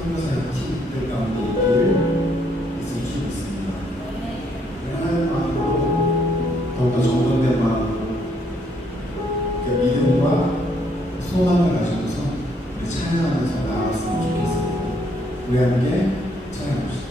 선교사의 팀들 가운데 있을 수 있습니다. 하나님 마음으로 더욱더 정돈된 마음으로 믿음과 소망을 가지고서 우리 찬양하면서 나아갔으면 좋겠습니다. 우리 함께 찬양합시다.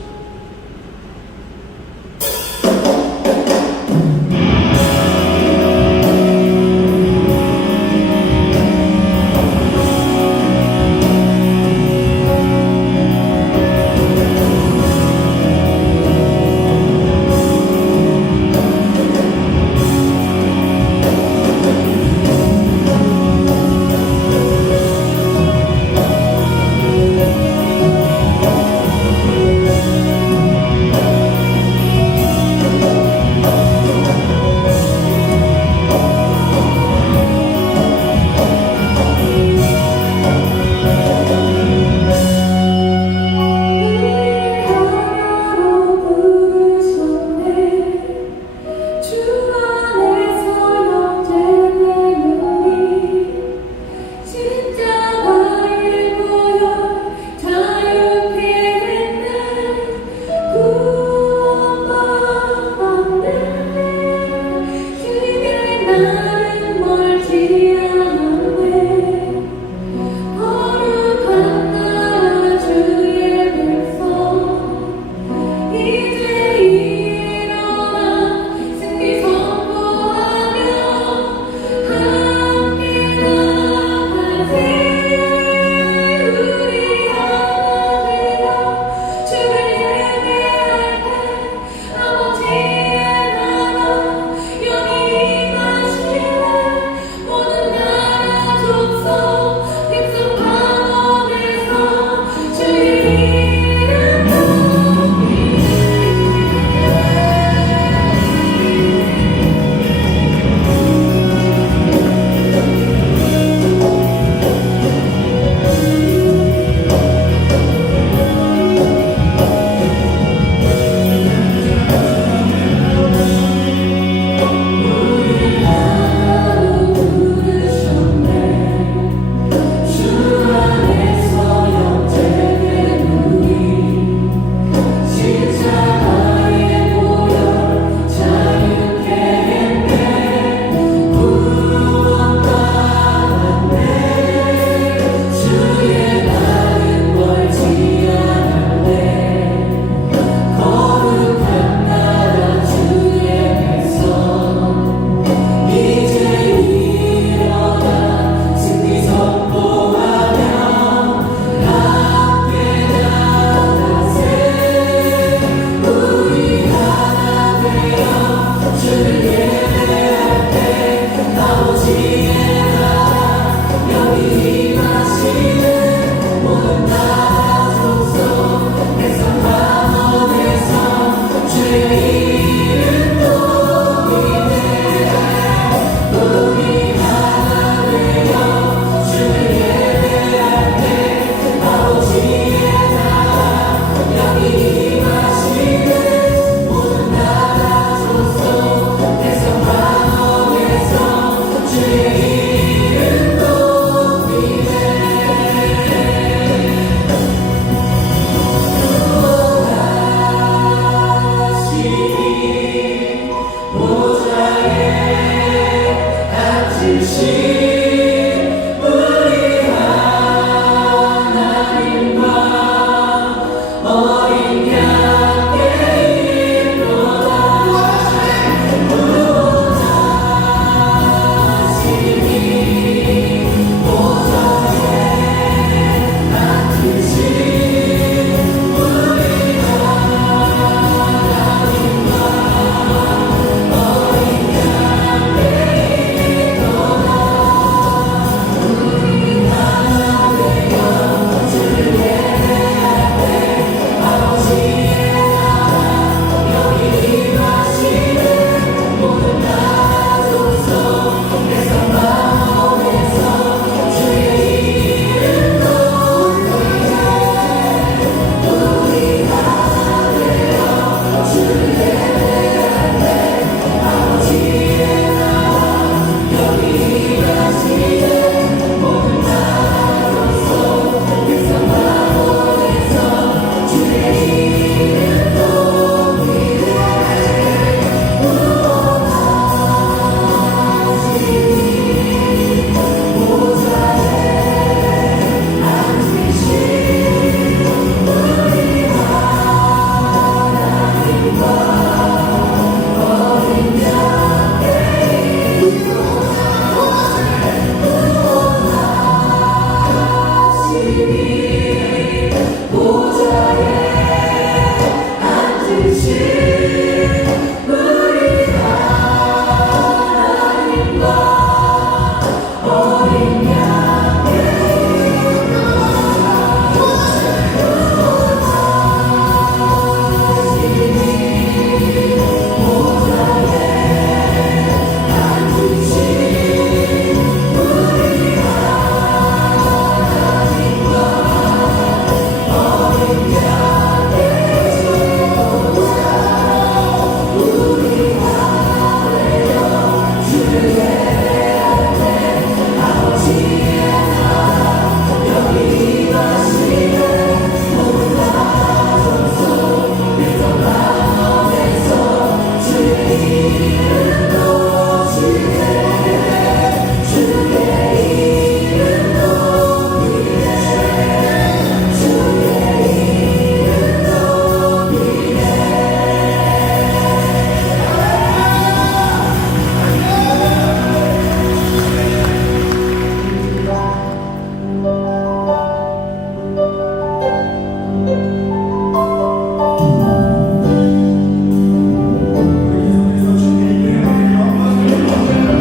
우리 계속해서 주님의 이름을 영광을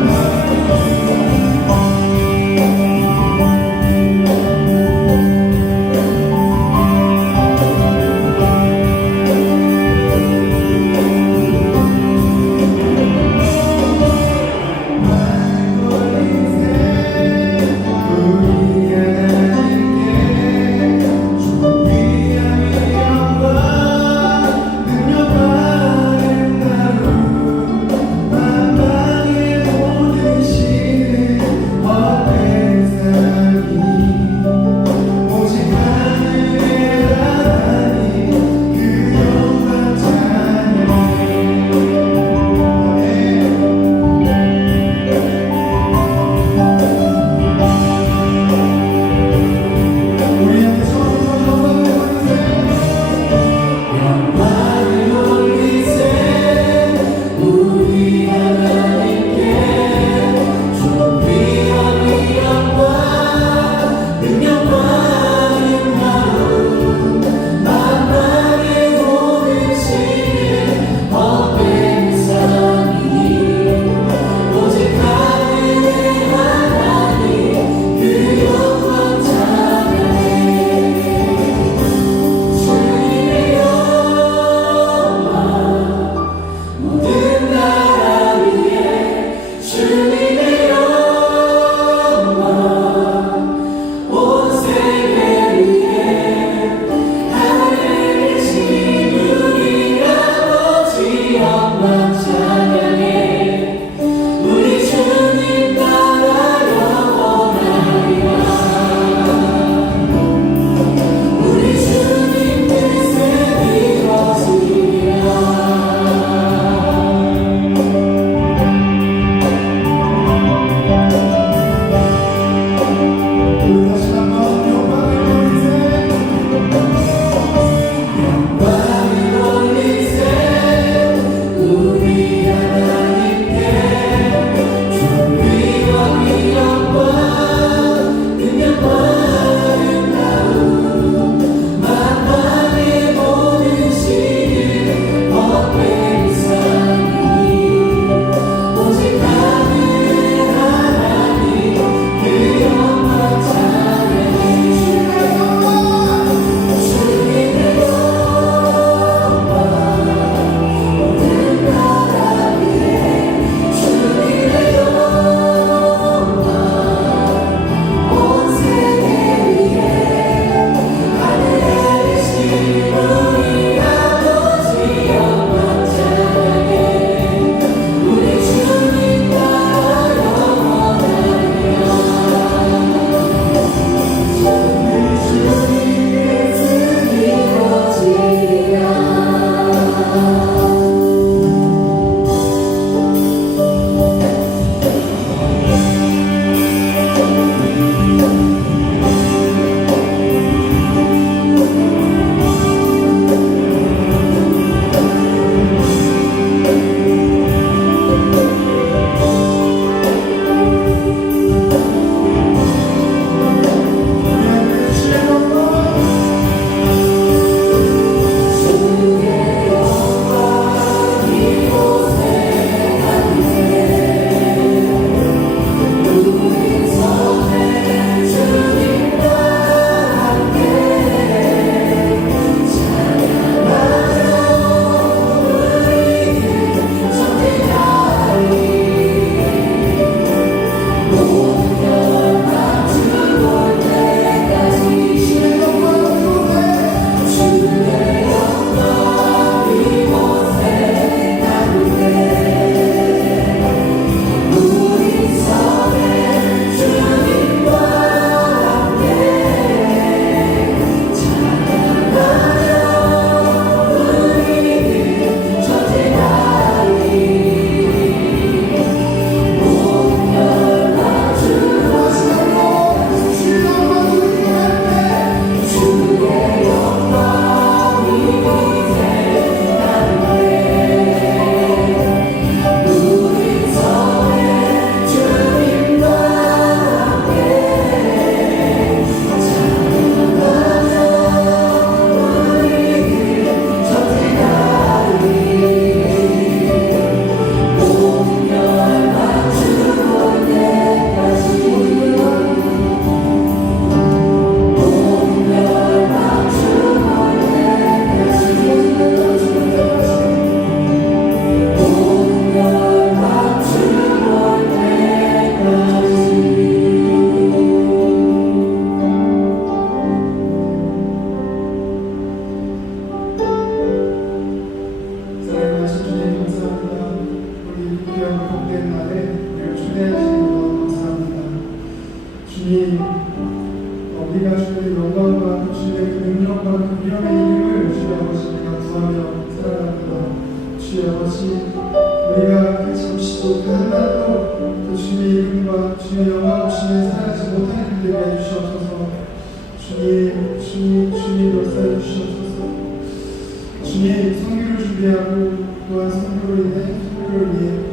귀한 복된 날에 우리를 초대하시는 것 감사합니다. 주님, 우리가 주님의 영광과 주님의 그 능력과 그 위엄의 이름을 주의 아버지 우리가 구하며 살아갑니다. 주의 아버지, 우리가 그 잠시도 그 한나도 그 주님의 이름과 주님의 영광 없이는 살아가지 못하는 그들에게 해주시옵소서. 주님 역사해 주시옵소서. 주님, 선교를 준비하고 또한 선교를 위해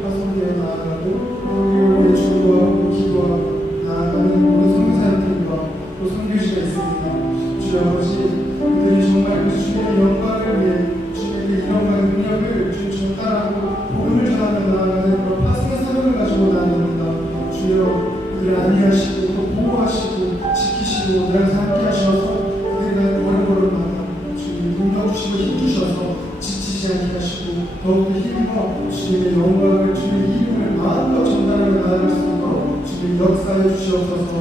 파송되어 나아가고 선교를 위해 주고하고 기도하고 나아가는 모든 선교사님들과 또 선교시가 있습니다. 주여 아버지, 그들이 정말 그 주님의 영광을 위해 주님의 그 이름과 능력을 주님 따라하고 복음을 전하며 나아가는 그런 파송의 사명을 가지고 나아갑니다. 주여, 그들을 안위하시고 또 보호하시고 지키시고 늘 함께 하셔서 그들이 걸음걸음마다 주님 능력 주시고 힘 주셔서 지치지 않게 하시고 더욱더 힘입어 주님의 영광을 주님의 이름을 마음껏 전달하며 나아갈 수 있도록 주님 역사해 주시옵소서.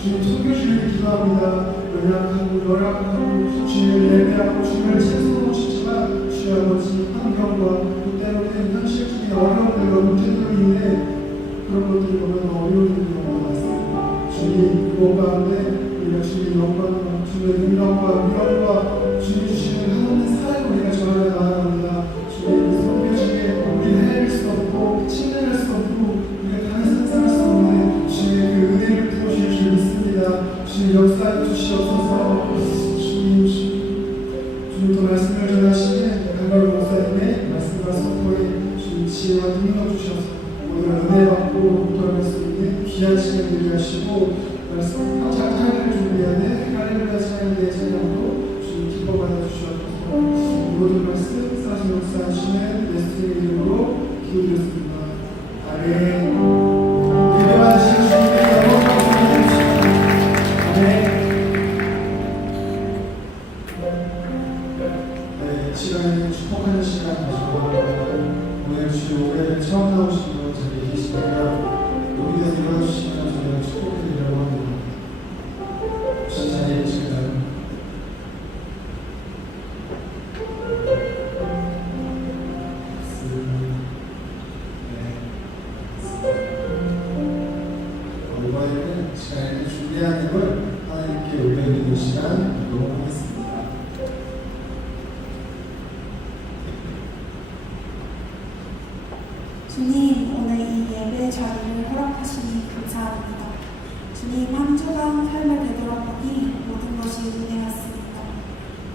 주님 선교주를 기도합니다. 연약하고 주님을 예배하고 주님을 찬송하고 싶지만 주여 아버지 환경과 또 때로는 현실적인 어려움들과 문제들이 있는데 그런 것들을 보면 어려운 일이 너무 많습니다. 주님 그곳 가운데 우리가 주님의 영광과 주님의 능력과 위엄과 주님 주시는 하나님의 사랑을 우리가 전하여 나아갑니다. 주님 그 선교지에 우리는 헤아릴 수 없고 침략할 수 없고 우리가 감히 상상할 수 없는 주님의 그 은혜를 부어주실 줄 믿습니다. 주님 역사해 주시옵소서. 주님 또 말씀을 전하시는 강별 목사님의 말씀과 선포에 주님 지혜와 능력 주셔서 오늘 은혜 받고 공부할 수 있는 귀한 시간 되게 하시고 말씀 찬양을 준비하는 할렐루야 찬양대의 찬양도 주님 기뻐 받아주시옵소서. 모든 말씀 사신 역사하시는 예수님의 이름으로 기도드렸습니다. 아멘. 기도하신 주님의 영광 감사합니다. 아멘. 네, 시간이 축복하는 시간 가지고 오늘 주님 올해를 처음 나오신 분 저기 계시니까 여기 대해서 일어나주시면 저희가 축복해드리려고 합니다. 혹시 자리에 계실까요? 이번에는 시간에 준비한 힘을 하나님께 올려드리는 시간 갖도록 하겠습니다. 주님, 오늘 이 예배 자리를 허락하시니 감사합니다. 주님, 한 주간 삶을 되돌아보니 모든 것이 은혜였습니다.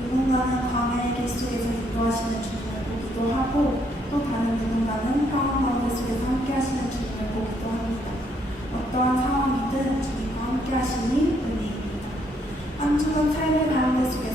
누군가는 광야의 길 속에서 인도하시는 주님을 보기도 하고 또 다른 누군가는 평안 가운데 속에서 함께 하시는 주님을 보기도 합니다. 어떠한 상황이든 주님과 함께 하시니 은혜입니다. 한 주간 삶의 가운데 속에서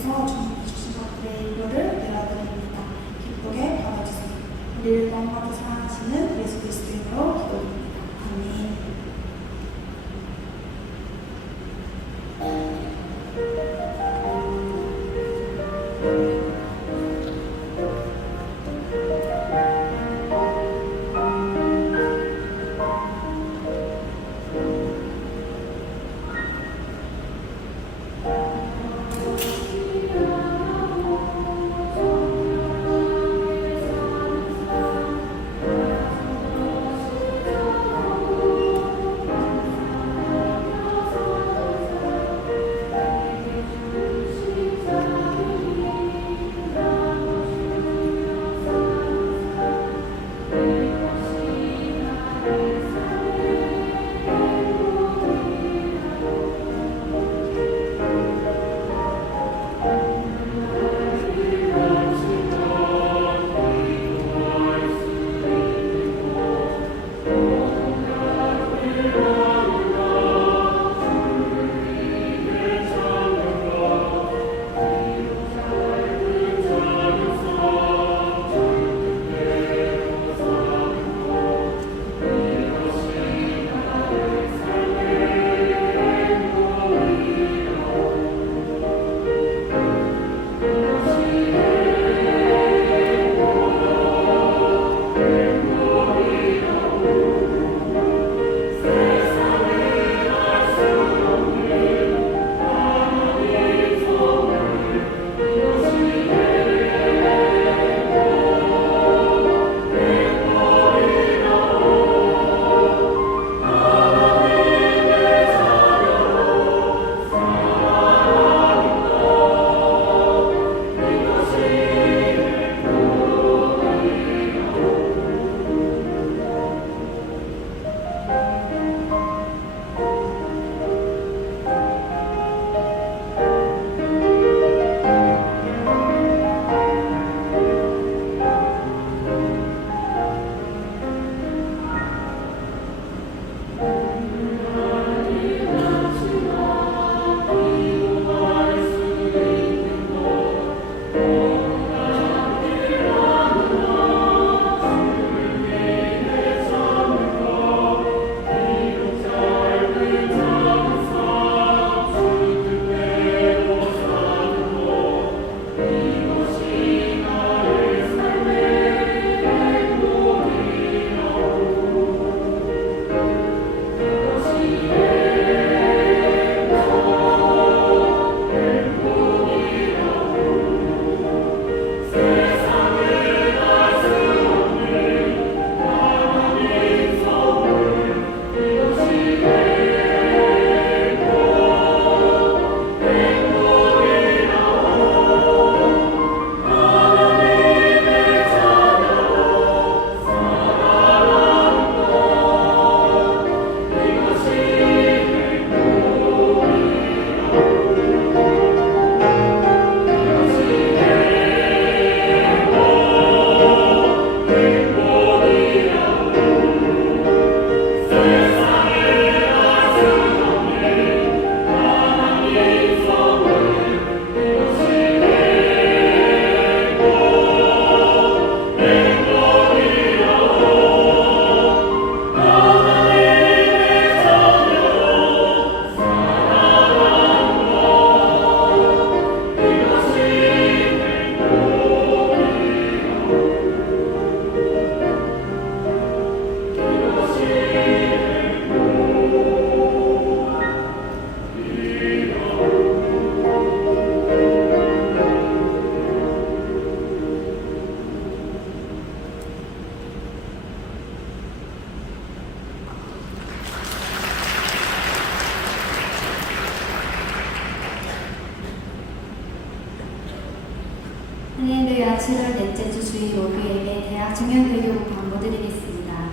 7월 넷째 주 주일 오후 예배 대학 청년대교 광고드리겠습니다.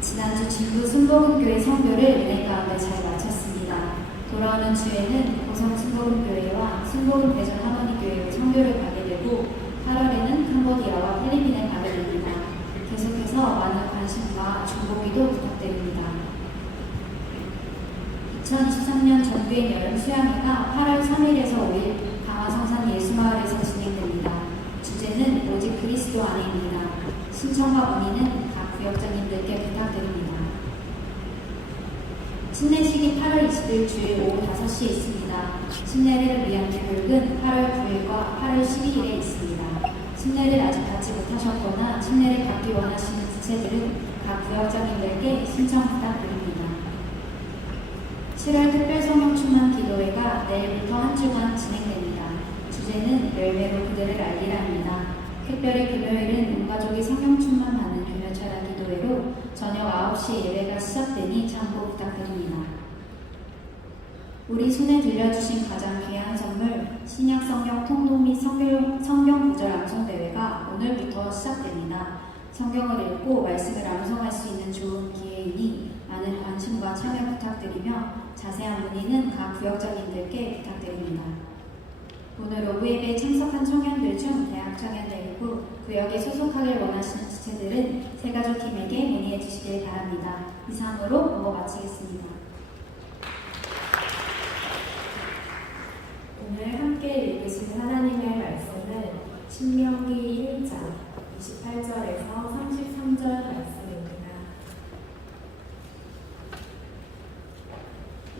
지난주 진구 순복음교회 선교를 은혜 가운데 잘 마쳤습니다. 돌아오는 주에는 고성 순복음교회와 순복음 대전 하모니교회의 선교를 가게 되고 8월에는 캄보디아와 필리핀에 가게 됩니다. 계속해서 많은 관심과 중보기도 부탁드립니다. 2023년 전교인 여름 수양회가 8월 3일에서 5일 강화성산 예수마을에서 진행됩니다. 주제는 오직 그리스도 안에입니다. 신청과 문의는 각 구역장님들께 부탁드립니다. 침례식이 8월 20일 주일 오후 5시에 있습니다. 침례를 위한 교육은 8월 9일과 8월 12일에 있습니다. 침례를 아직 받지 못하셨거나 침례를 받기 원하시는 지체들은 각 구역장님들께 신청 부탁드립니다. 7월 특별성령 충만 기도회가 내일부터 한 주간 진행됩니다. 주제는 열매로 그들을 알리라입니다. 특별히 금요일은 온 가족이 성령 충만받는 금요철야 기도회로 저녁 9시에 예배가 시작되니 참고 부탁드립니다. 우리 손에 들려주신 가장 귀한 선물 신약 성경 통독 및 성경 구절 암송 대회가 오늘부터 시작됩니다. 성경을 읽고 말씀을 암송할 수 있는 좋은 기회이니 많은 관심과 참여 부탁드리며 자세한 문의는 각 구역장님들께 부탁드립니다. 오늘 오후 예배에 참석한 청년들 중 대학 청년들이고 구역에 소속하길 원하시는 지체들은 새가족팀에게 문의해 주시길 바랍니다. 이상으로 보고 마치겠습니다. 오늘 함께 읽으신 하나님의 말씀은 신명기 1장 28절에서 33절 말씀입니다.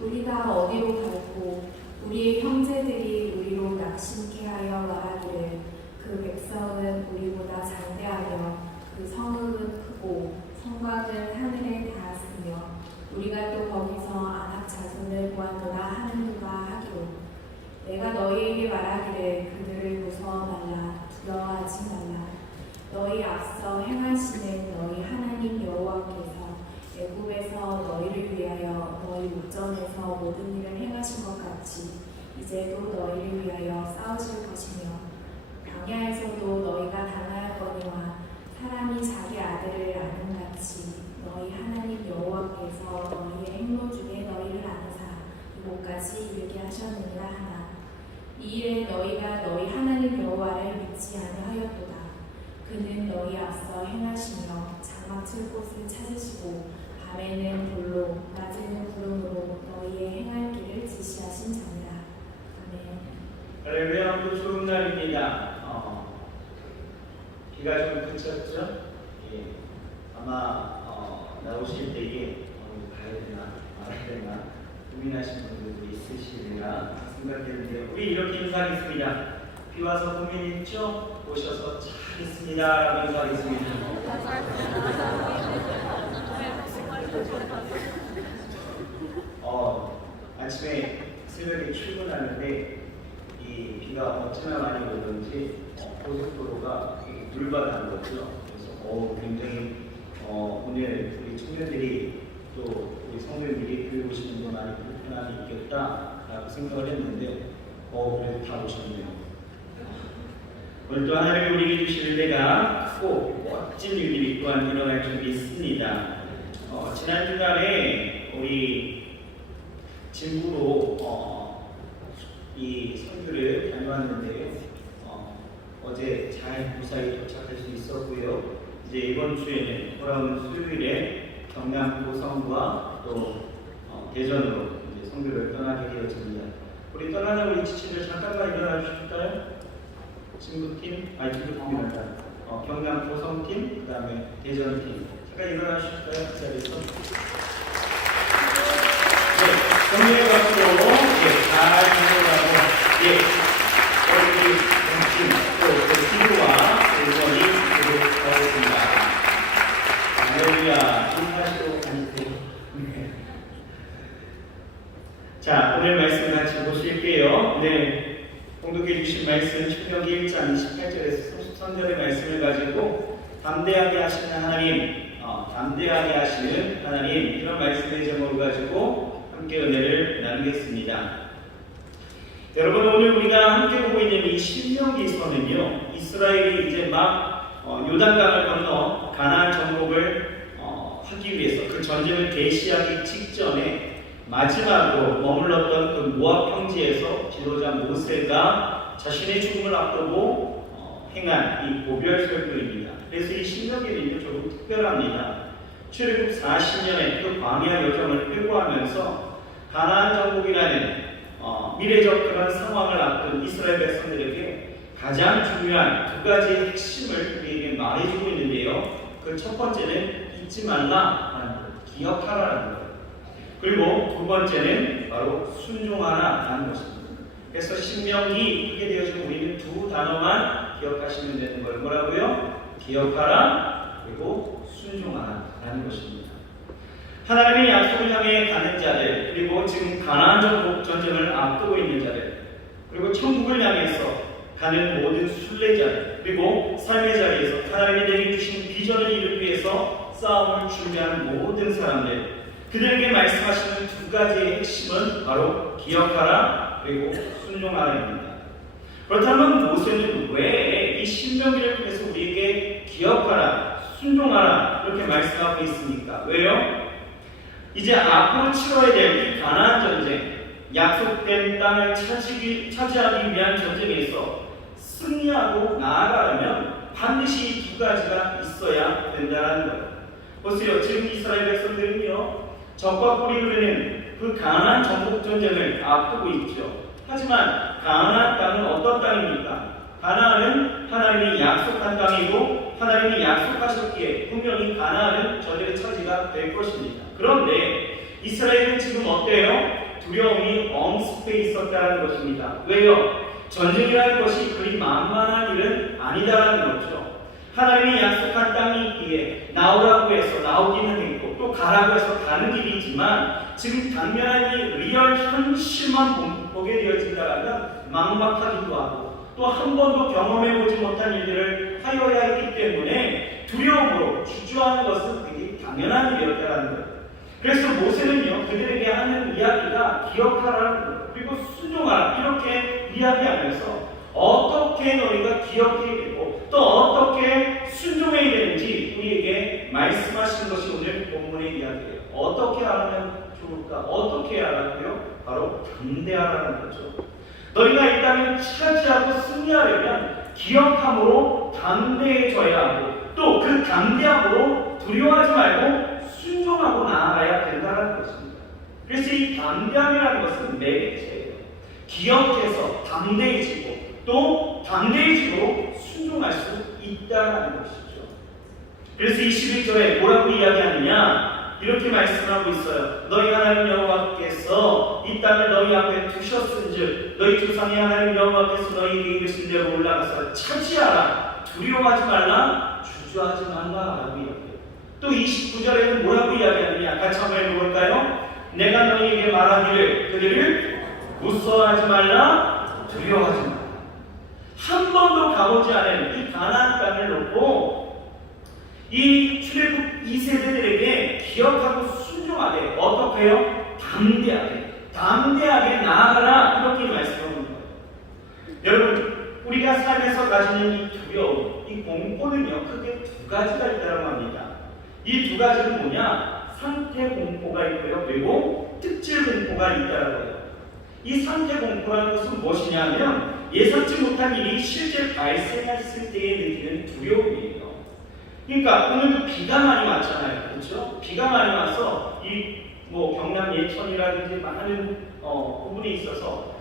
우리가 어디로 갈고 우리의 형제들이 우리로 낙심케 하여 말하기를 그 백성은 우리보다 장대하며 그 성읍은 크고 성곽은 하늘에 닿았으며 우리가 또 거기서 아낙 자손을 보았노라 하는도가 하기로 내가 너희에게 말하기를 그들을 무서워 말라 두려워하지 말라 너희 앞서 행하시는 너희 하나님 여호와께서 애굽에서 너희를 위하여 너희 목전에서 모든 일을 행하신 것 같이 이제도 너희를 위하여 싸우실 것이며 광야에서도 너희가 당하였거니와 사람이 자기 아들을 아는 같이 너희 하나님 여호와께서 너희의 행로 중에 너희를 아느사 이곳까지 이르게 하셨느니라 하나 이 일에 너희가 너희 하나님 여호와를 믿지 아니하였도다. 그는 너희 앞서 행하시며 장막 칠 곳을 찾으시고 밤에는 불로 낮에는 구름으로 너희의 행할 길을 지시하신 자니라. 아멘. 할렐루야. 오늘 좋은 날입니다. 비가 좀 그쳤죠? 예. 아마 나오실 때에 가야 되나 말아야 되나 고민하신 분들도 있으시리라 생각되는데요. 우리 이렇게 인사하겠습니다. 비 와서 고민 있죠? 오셔서 잘했습니다 라고 인사하겠습니다. 아침에 새벽에 출근하는데 이 비가 어찌나 많이 오는지 고속도로가 물바다인 거죠. 그래서 굉장히 오늘 우리 청년들이 또 우리 성도님들이 교회 오시는 데 많이 불편함이 있겠다라고 생각을 했는데 그래도 다 오셨네요. 오늘 또 하나님이 우리에게 주실 때가 크고 멋진 일들이 또한 일어날 줄이 있습니다. 지난 주간에 우리 진구로 이 선교를 다녀왔는데요. 어제 잘 무사히 도착할 수 있었고요. 이제 이번 주에는 돌아오는 수요일에 경남 고성과 또 대전으로 이제 선교를 떠나게 되어집니다. 우리 떠나는 우리 지체들 잠깐만 일어나 주실까요? 진구팀, 진구팀이란다. 경남 고성팀, 그 다음에 대전팀. 잠깐 일어나 주실까요? 그 자리에서. 정리해 박수로 잘 진행하고 우리 팀, 또 친구와 응원이 되겠습니다. 할렐루야. 인사하시고 가주세요. 자, 오늘 말씀 같이 보실게요. 오늘 공독해 주신 말씀 신명기 1장 28절에서 33절의 말씀을 가지고 담대하게 하시는 하나님, 담대하게 하시는 하나님, 이런 말씀의 제목을 가지고 함께 은혜를 나누겠습니다. 여러분, 오늘 우리가 함께 보고 있는 이 신명기서는요, 이스라엘이 이제 막 요단강을 건너 가나안 정복을 하기 위해서 그 전쟁을 개시하기 직전에 마지막으로 머물렀던 그 모압 평지에서 지도자 모세가 자신의 죽음을 앞두고 행한 이 고별 설교입니다. 그래서 이 신명기는 조금 특별합니다. 출애굽 40년의 그 광야 여정을 회고하면서 가나안 정복이라는 미래적 그런 상황을 앞둔 이스라엘 백성들에게 가장 중요한 두 가지의 핵심을 우리에게 말해주고 있는데요. 그 첫 번째는 잊지 말라라는 것, 기억하라는 것. 그리고 두 번째는 바로 순종하라라는 것입니다. 그래서 신명기 하게 되어지고 우리는 두 단어만 기억하시면 되는 걸 뭐라고요? 기억하라 그리고 순종하라라는 것입니다. 하나님의 약속을 향해 가는 자들, 그리고 지금 가나안 정복 전쟁을 앞두고 있는 자들, 그리고 천국을 향해서 가는 모든 순례자들, 그리고 삶의 자리에서 하나님이 내게 주신 비전을 이루기 위해서 싸움을 준비하는 모든 사람들, 그들에게 말씀하시는 두 가지의 핵심은 바로 기억하라 그리고 순종하라입니다. 그렇다면 모세는 왜 이 신명기를 통해서 우리에게 기억하라, 순종하라 이렇게 말씀하고 있습니까? 왜요? 이제 앞으로 치러야 될 이 가나안 전쟁, 약속된 땅을 차지하기 위한 전쟁에서 승리하고 나아가려면 반드시 이 두 가지가 있어야 된다는 거예요. 보세요. 지금 이스라엘 백성들은요, 적과 꿀이 흐르는 그 가나안 정복 전쟁을 앞두고 있죠. 하지만 가나안 땅은 어떤 땅입니까? 가나안은 하나님이 약속한 땅이고 하나님이 약속하셨기에 분명히 가나안은 저들의 차지가 될 것입니다. 그런데 이스라엘은 지금 어때요? 두려움이 엄습해 있었다는 것입니다. 왜요? 전쟁이라는 것이 그리 만만한 일은 아니다라는 거죠. 하나님이 약속한 땅이 있기에 나오라고 해서 나오기는 했고 또 가라고 해서 가는 길이지만 지금 당면한 이 리얼 현실만 보게 되어진다면 막막하기도 하고 또 한 번도 경험해보지 못한 일들을 하여야 했기 때문에 두려움으로 주저하는 것은 되게 당연한 일이었다는 거예요. 그래서 모세는요, 그들에게 하는 이야기가 기억하라는 거예요. 그리고 순종하라 이렇게 이야기하면서 어떻게 너희가 기억해야 되고 또 어떻게 순종해야 되는지 우리에게 말씀하시는 것이 오늘 본문의 이야기예요. 어떻게 하면 좋을까? 어떻게 하라고요? 바로 담대하라는 거죠. 너희가 이 땅을 차지하고 승리하려면 기억함으로 담대해져야 하고 또 그 담대함으로 두려워하지 말고 순종하고 나아가야 된다는 것입니다. 그래서 이 담대함이라는 것은 매개체예요. 기억해서 담대해지고 또 담대해지고 순종할 수 있다는 것이죠. 그래서 21절에 뭐라고 이야기하느냐? 이렇게 말씀하고 있어요. 너희 하나님 여호와께서 이 땅을 너희 앞에 두셨은즉 너희 조상의 하나님 여호와께서 너희에게 이르신 대로 올라가서 차지하라. 두려워하지 말라. 주저하지 말라라고 이야기해요. 또 29절에는 뭐라고 이야기하느냐? 같이 한번 읽어볼까요? 내가 너희에게 말하기를 그들을 무서워하지 말라. 두려워하지 말라. 한 번도 가보지 않은 이 가나안 땅을 놓고 이 출애굽 2세대들에게 기억하고 순종하되 어떻게 해요? 담대하게 나아가라 이렇게 말씀하는 거예요. 여러분, 우리가 삶에서 가지는 이 두려움, 이 공포는요 크게 두 가지가 있다고 합니다. 이 두 가지는 뭐냐? 상태 공포가 있고요, 그리고 특질 공포가 있다고 해요. 이 상태 공포라는 것은 무엇이냐면 예상치 못한 일이 실제 발생했을 때에 느끼는 두려움이에요. 그러니까 오늘도 비가 많이 왔잖아요, 그렇죠? 비가 많이 와서 이 경남 예천이라든지 많은 부분에 있어서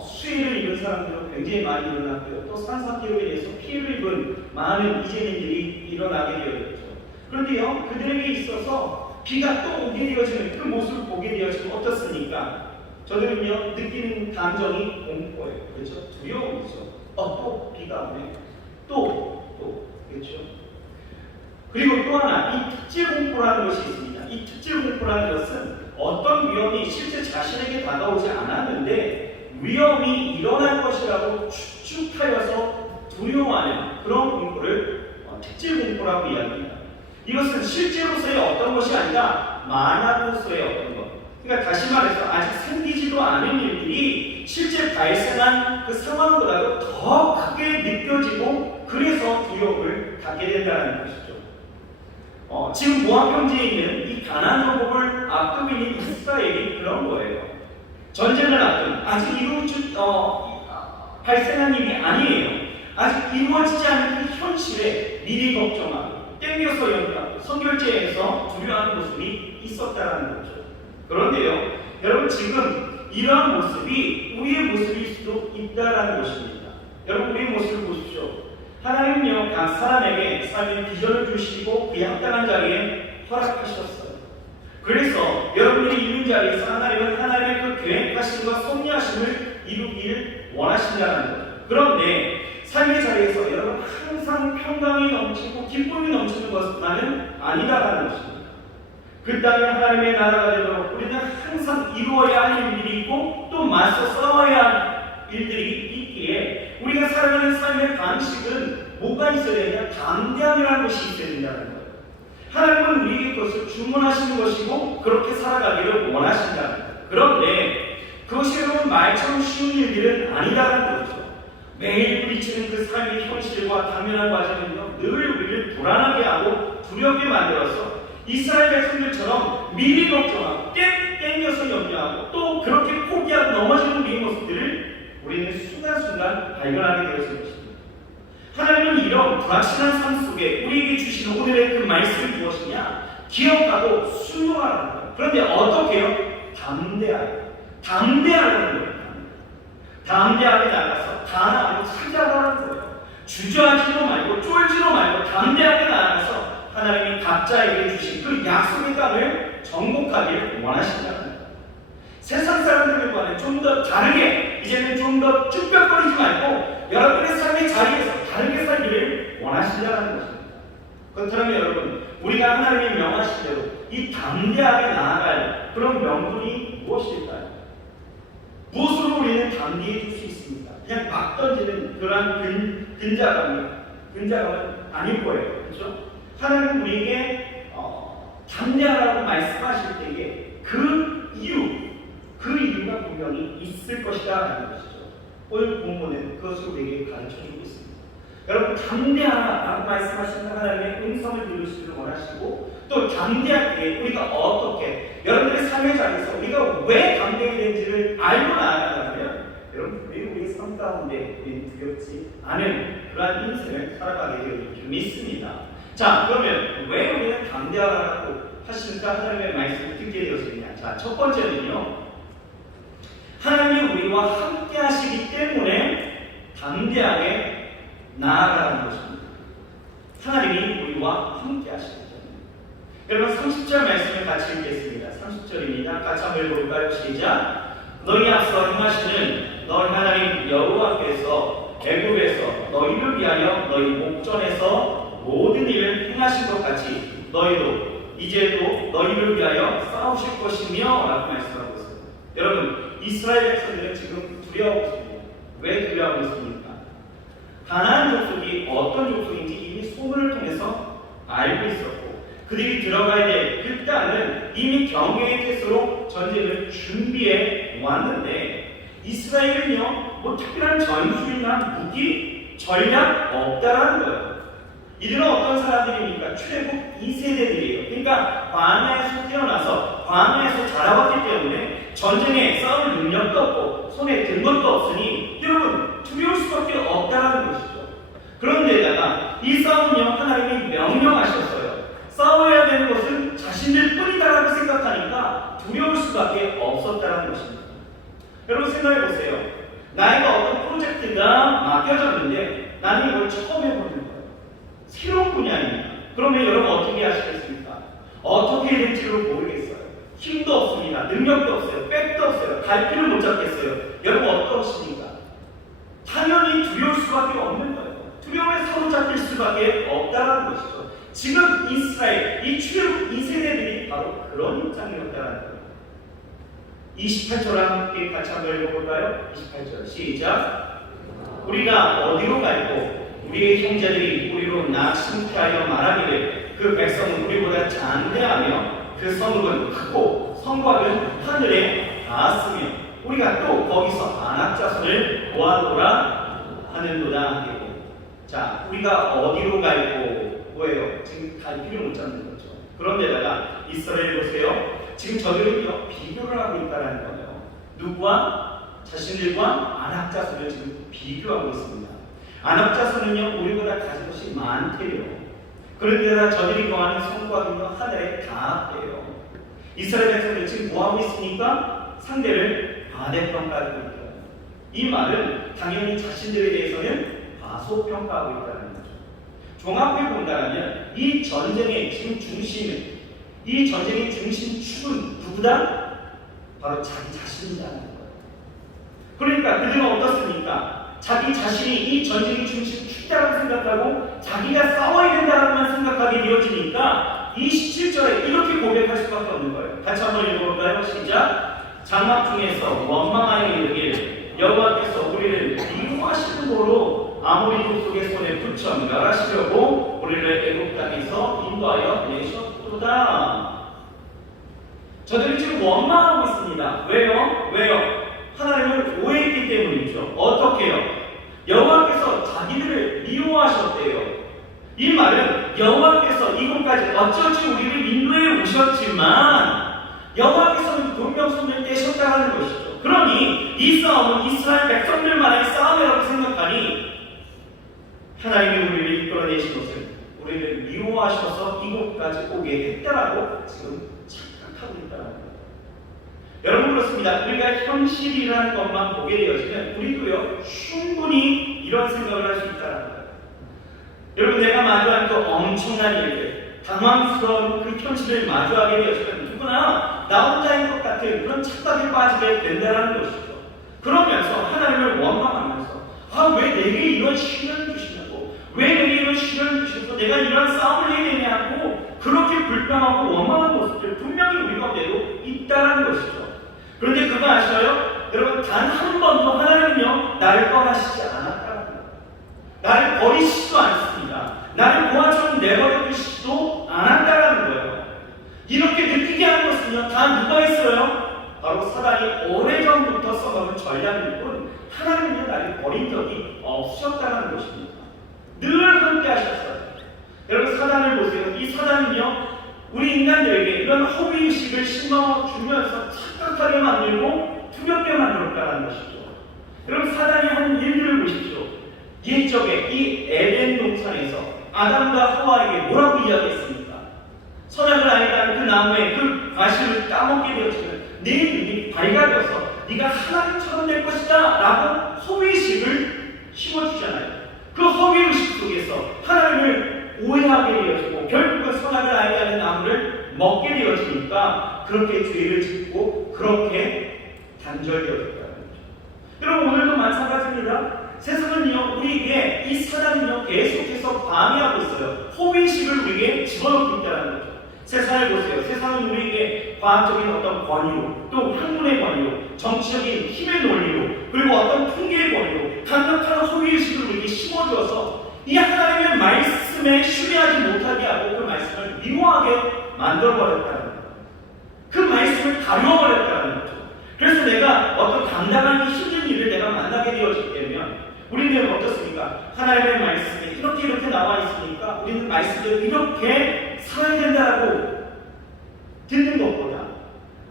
수해를 입은 사람들은 굉장히 많이 일어났고요. 또 산사태로 인해서 피해를 입은 많은 이재민들이 일어나게 되었죠. 그런데요, 그들에게 있어서 비가 또 오게 되어지는 그 모습을 보게 되어지면 어떻습니까? 저들은요 느끼는 감정이 공포예요, 그렇죠? 두려움이죠. 또 비가 오네. 또 그렇죠? 그리고 또 하나, 이 특질 공포라는 것이 있습니다. 이 특질 공포라는 것은 어떤 위험이 실제 자신에게 다가오지 않았는데 위험이 일어날 것이라고 추측하여서 두려워하는 그런 공포를 특질 공포라고 이야기합니다. 이것은 실제로서의 어떤 것이 아니라 만약으로서의 어떤 것, 그러니까 다시 말해서 아직 생기지도 않은 일들이 실제 발생한 그 상황보다도 더 크게 느껴지고 그래서 두려움을 갖게 된다는 것이죠. 지금 모압 평지에 있는 이 가나안 정복을 앞두고 있는 이스라엘이 그런 거예요. 전쟁을 앞둔 아직 발생한 일이 아니에요. 아직 이루어지지 않은 그 현실에 미리 걱정하고 땡겨서 연구하고 선결제에서 두려워하는 모습이 있었다는 거죠. 그런데요, 여러분 지금 이러한 모습이 우리의 모습일 수도 있다는 것입니다. 여러분 우리의 모습을 보십시오. 하나님은요 각 사람에게 삶의 비전을 주시고 그 합당한 자리에 허락하셨어요. 그래서 여러분들이 있는 자리에서 하나님은 하나님의 그 계획하심과 섭리하심을 이루기를 원하신다는 거예요. 그런데 삶의 자리에서 여러분 항상 평강이 넘치고 기쁨이 넘치는 것만은 아니다라는 것입니다. 그 땅에 하나님의 나라가 되도록 우리는 항상 이루어야 할 일들이 있고 또 맞서 싸워야 할 일들이 있기에 우리가 살아가는 삶의 방식은 뭐가 있어야 되냐? 담대함이라는 것이 있어야 된다는 거예요. 하나님은 우리에게 그것을 주문하시는 것이고 그렇게 살아가기를 원하신다는 거예요. 그런데 그것이 여러분 말처럼 쉬운 일들은 아니다라는 거죠. 매일 부딪히는 그 삶의 현실과 당면한 과정은요 늘 우리를 불안하게 하고 두렵게 만들어서 이스라엘 백성들처럼 미리 걱정하고 땡겨서 염려하고 또 그렇게 포기하고 넘어지는 우리의 모습들을 우리는 순간순간 발견하게 되었을 것입니다. 하나님은 이런 불확실한 삶 속에 우리에게 주시는 오늘의 그 말씀이 무엇이냐? 기억하고 순종하라는 거예요. 그런데 어떻게 해요? 담대하라는 거예요. 담대하게 나가서 하나님을 찾아가라는 거예요. 주저하지도 말고 쫄지도 말고 담대하게 나가서 하나님이 각자에게 주신 그 약속의 땅을 정복하기를 원하신다는 거예요. 세상 사람들과는 좀 더 다르게 이제는 좀 더 쭈뼛거리지 말고 여러분의 삶의 자리에서 다르게 살기를 원하신다는 것입니다. 그렇다면 여러분 우리가 하나님이 명하신 대로 이 담대하게 나아갈 그런 명분이 무엇일까요? 무엇으로 우리는 담대해질 수 있습니까? 그냥 막 던지는 그러한 근자감은 아닐 거예요. 그렇죠? 하나님은 우리에게 담대하라고 말씀하실 때에 그 이유가 분명히 있을 것이다 라는 것이죠. 오늘 본문은 그것을 우리에게 가르쳐주고 있습니다. 여러분 담대하라고 말씀하시는 하나님의 음성을 들으시기를 원하시고 또 담대할 때 우리가 어떻게 여러분들의 삶의 자리에서 우리가 왜 담대해야 되는지를 알고 나아가려면 여러분 우리의 삶 가운데 두렵지 않은 그러한 인생을 살아가게 되길 믿습니다. 자, 그러면 왜 우리는 담대하라고 하시니까 하나님의 말씀을 듣게 되었느냐? 자, 첫 번째는요. 하나님이 우리와 함께 하시기 때문에 담대하게 나아가라는 것입니다. 하나님이 우리와 함께 하시기 때문에. 여러분 30절 말씀을 같이 읽겠습니다. 30절입니다. 같이 한번 읽어볼까요? 시작. 너희 앞서 행하시는 너희 하나님 여호와께서 애굽에서 너희를 위하여 너희 목전에서 모든 일을 행하신 것 같이 너희도 이제도 너희를 위하여 싸우실 것이며 라고 말씀하고 있습니다. 여러분 이스라엘 백성들은 지금 두려워하고 있습니다. 왜 두려워하고 있습니까? 가나안 족속이 어떤 족속인지 이미 소문을 통해서 알고 있었고 그들이 들어가야 될 그 땅은 이미 경계의 태세로 전쟁을 준비해 왔는데 이스라엘은요 뭐 특별한 전술이나 무기, 전략 없다라는 거예요. 이들은 어떤 사람들입니까? 출애굽 2세대들이에요. 그러니까 광야에서 태어나서 광야에서 자라왔기 때문에 전쟁에 싸울 능력도 없고 손에 든 것도 없으니 여러분 두려울 수밖에 없다는 것이죠. 그런데다가 이 싸움은요 하나님이 명령하셨어요. 싸워야 되는 것은 자신들 뿐이다라고 생각하니까 두려울 수밖에 없었다는 것입니다. 여러분 생각해 보세요. 나에게 어떤 프로젝트가 맡겨졌는데 나는 이걸 처음 해보는 거예요. 새로운 분야입니다. 그러면 여러분 어떻게 하시겠습니까? 어떻게 해야 될지를 모르겠어요. 힘도 없습니다. 능력도 없어요. 백도 없어요. 갈피를 못 잡겠어요. 여러분 어떠십니까? 당연히 두려울 수밖에 없는 거예요. 두려움에 사로잡힐 수밖에 없다는 것이죠. 지금 이스라엘, 이 출애굽 2세대들이 바로 그런 입장이었다는 거예요. 28절 함께 같이 한번 읽어볼까요? 28절 시작. 우리가 어디로 갈고 우리의 형제들이 우리로 낙심케 하여 말하기를 그 백성은 우리보다 장대하며 그 성읍은 크고 성곽은 하늘에 닿았으며 우리가 또 거기서 안악자손을 보았노라 하는도다 하고. 자, 우리가 어디로 갈고 뭐예요? 지금 갈 필요 못 잡는 거죠. 그런데다가 이스라엘 보세요. 지금 저들은요 비교를 하고 있다는 거예요. 누구와? 자신들과 안악자손을 지금 비교하고 있습니다. 안악자손은요 우리보다 가진 것이 많대요. 그런데다가 저들이 거하는 성곽은요 하늘에 닿았대요. 이스라엘 백성들 지금 뭐하고 있습니까? 상대를 과대평가하고 있다. 이 말은 당연히 자신들에 대해서는 과소평가하고 있다는 거죠. 종합해 본다면 이 전쟁의 지금 중심은, 이 전쟁의 중심축은 누구다? 바로 자기 자신이라는 거예요. 그러니까 그들은 어떻습니까? 자기 자신이 이 전쟁의 중심축이라고 생각하고 자기가 싸워야 된다고만 생각하게 되어지니까 27절에 이렇게 고백할 수밖에 없는 거예요. 같이 한번 읽어볼까요? 시작. 장막 중에서 원망하여 이르기를 여호와께서 우리를 미워하시는 거로 아모리 족속의 손에 붙여 멸하시려고 우리를 애굽 땅에서 인도하여 내셨도다. 저들이 지금 원망하고 있습니다. 왜요? 하나님을 오해했기 때문이죠. 어떻게요? 여호와께서 자기들을 미워하셨대요. 이 말은 여호와께서 이곳까지 어찌어찌 우리를 인도해 오셨지만 여호와께서는 분명 손을 떼셨다는 것이죠. 그러니 이 싸움은 이스라엘 백성들만의 싸움이라고 생각하니 하나님이 우리를 이끌어내신 것을 우리를 미워하셔서 이곳까지 오게 했다라고 지금 착각하고 있다는 거예요. 여러분 그렇습니다. 우리가 현실이라는 것만 보게 되어지면 우리도요 충분히 이런 생각을 할 수 있다는 거예요. 여러분 내가 마주한 그 엄청난 일들, 당황스러운 그 현실을 마주하게 되어지면 누구나 나 혼자인 것 같은 그런 착각에 빠지게 된다는 것이죠. 그러면서 하나님을 원망하면서 왜 내게 이런 시련을 주시냐고, 왜 내게 이런 시련을 주셔서 내가 이런 싸움을 해야 되냐고 그렇게 불평하고 원망하는 모습들 분명히 우리 가운데도 있다는 것이죠. 그런데 그거 아시나요? 여러분 단 한 번도 하나님은요 나를 떠나시지 않았다는 거예요. 나를 버리시지도 않습니다. 나를 고아처럼 내버려 두시지도 않았다는 거예요. 이렇게 느끼게 하는 것은요 다 누가 있어요? 바로 사단이 오래전부터 써먹은 전략일 뿐 하나님은요 나를 버린 적이 없으셨다는 것입니다. 늘 함께 하셨어요. 여러분 사단을 보세요. 이 사단은요 우리 인간들에게 이런 허위의식을 심어주면서 착각하게 만들고 두렵게 만들었다는 것이죠. 여러분 사단이 하는 일들을 보십시오. 옛적에 이 에덴 동산에서 아담과 하와에게 뭐라고 이야기했습니까? 선악을 알게 그 나무의 그 과실을 따먹게 되어지면 내 눈이 밝아져서 네가 하나님처럼 될 것이다 라고 허위의식을 심어주잖아요. 그 허위의식 속에서 하나님을 오해하게 되어지고 결국은 선악을 알게 하는 나무를 먹게 되어지니까 그렇게 죄를 짓고 그렇게 단절되어졌다는 거죠. 여러분 오늘도 마찬가지입니다. 세상은요 우리에게 이 사단은요 계속해서 방해하고 있어요. 허위의식을 우리에게 집어넣고 있다는 거죠. 세상을 보세요. 세상은 우리에게 과학적인 어떤 권위로, 또 학문의 권위로, 정치적인 힘의 논리로, 그리고 어떤 통계의 권위로 강력한 허위의식을 우리에게 심어주어서 이 하나님의 말씀에 신뢰하지 못하게 하고 그 말씀을 미워하게 만들어버렸다는 거예요. 그 말씀을 가려버렸다는 거죠. 그래서 내가 어떤 감당하기 힘든 일을 내가 만나게 되어지기 때문에 우리는 어떻습니까? 하나님의 말씀에 이렇게 나와 있으니까 우리는 말씀을 이렇게 살아야 된다고 듣는 것보다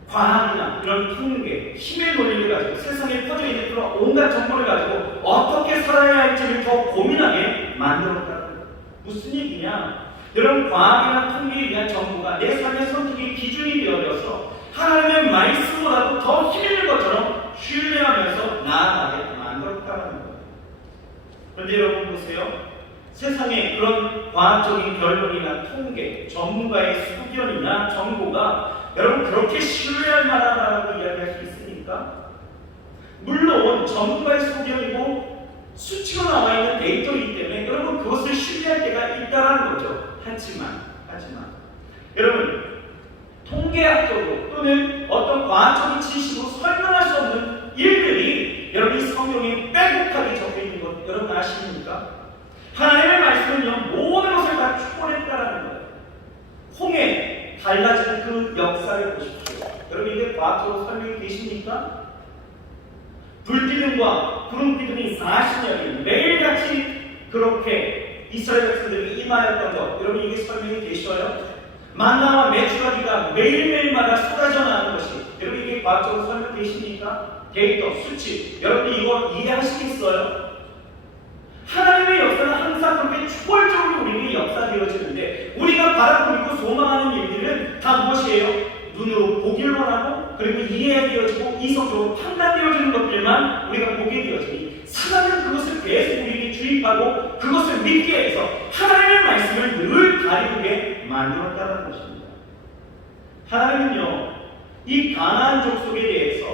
과학이나 이런 통계, 힘의 논리를 가지고 세상에 퍼져 있는 그런 온갖 정보를 가지고 어떻게 살아야 할지를 더 고민하게 만들었다는 거예요. 무슨 얘기냐? 이런 과학이나 통계에 대한 정보가 내 삶의 선택의 기준이 되어져서 하나님의 말씀보다도 더 힘 있는 것처럼 신뢰하면서 나아가게 만들었다는 거예요. 그런데 여러분 보세요. 세상에 그런 과학적인 결론이나 통계, 전문가의 소견이나 정보가 여러분 그렇게 신뢰할 만하다고 이야기할 수 있습니까? 물론 전문가의 소견이고 수치가 나와 있는 데이터이기 때문에 여러분 그것을 신뢰할 때가 있다는 거죠. 하지만 여러분 통계학적으로 또는 어떤 과학적인 지식으로 설명할 수 없는 일들이 여러분이 성경에 빼곡하게 적혀 있는 것 여러분 아십니까? 하나님의 말씀은요 모든 것을 다 초월했다라는 거예요. 홍해 달라지는 그 역사를 보십시오. 여러분 이게 과학적으로 설명이 되십니까? 불기둥과 구름기둥이 40년이 매일같이 그렇게 이스라엘 백성들에게 임하였던 것, 여러분 이게 설명이 되셔요? 만나와 메추라기가 매일매일마다 쏟아져 나오는 것이, 여러분 이게 과학적으로 설명되십니까? 데이터, 수치, 여러분 이거 이해하시겠어요? 하나님의 역사는 항상 그렇게 초월적으로 우리에게 역사되어지는데, 우리가 바라보고 소망하는 일들은 다 무엇이에요? 눈으로 보기를 원하고, 그리고 이해되어지고 이성적으로 판단되어지는 것들만 우리가 보게 되어지니, 사단은 그것을 계속 우리에게 주입하고 그것을 믿게 해서 하나님의 말씀을 늘 가리우게 만들었다는 것입니다. 하나님은요, 이 가나안 족속에 대해서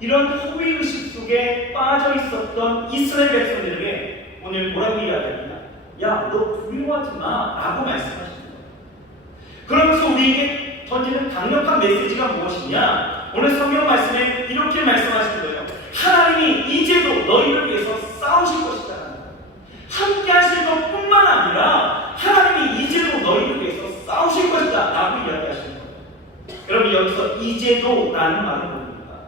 이런 허위의식 속에 빠져 있었던 이스라엘 백성들에게 오늘 뭐라고 이야기합니까? 야, 너 두려워하지 마 라고 말씀하십니다. 그러면서 우리에게 던지는 강력한 메시지가 무엇이냐? 오늘 성경 말씀에 이렇게 말씀하시는 거예요. 하나님이 이제도 너희를 위해서 싸우실 것이다. 함께 하실 것뿐만 아니라 하나님이 이제도 너희를 위해서 싸우실 것이다 라고 이야기하시는 거예요. 여러분 여기서 이제도 라는 말은 뭡니까?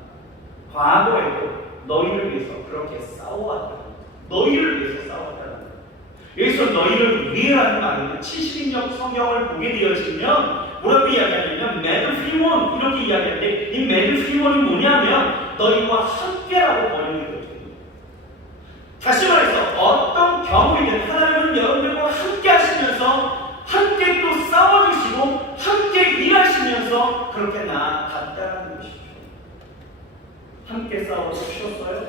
과거에도 너희를 위해서 그렇게 싸워왔다. 너희를 위해서 싸웠다는 거예요. 여기서 너희를 위해라는 말은 70인역 성경을 보게 되어지면 뭐라고 이야기하냐면 매드프리원 이렇게 이야기하는데, 이 매드프리원이 뭐냐면 너희와 함께라고 번역이 되어져요. 다시 말해서 어떤 경우이든 하나님은 여러분들과 함께 하시면서 함께 또 싸워주시고 함께 일하시면서 그렇게 나아갔다는 것이죠. 함께 싸워주셨어요.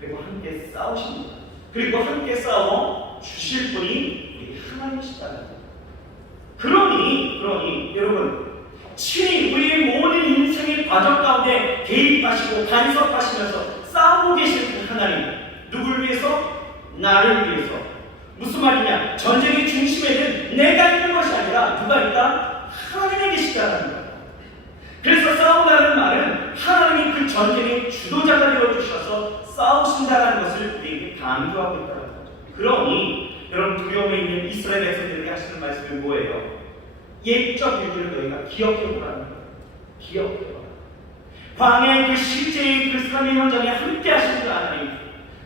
그리고 함께 싸우십니다. 그리고 함께 싸워 주실 분이 우리 하나님이시다는 거예요. 그러니 여러분 친히 우리의 모든 인생의 과정 가운데 개입하시고 간섭하시면서 싸우고 계시는 그 하나님, 누구를 위해서? 나를 위해서. 무슨 말이냐? 전쟁의 중심에는 내가 있는 것이 아니라 누가 있다? 하나님이 계시다는 거예요. 그래서 싸운다는 말은 하나님이 그 전쟁의 주도자가 되어주셔서 싸우신다는 것을 우리에게 강조하고 있다는 거죠. 그러니 여러분 두려움에 있는 이스라엘 백성들에게 하시는 말씀이 뭐예요? 옛적 일들을 너희가 기억해보라는 거예요. 기억해보라. 광야의 그 실제의 그 삶의 현장에 함께 하시는 그 하나님,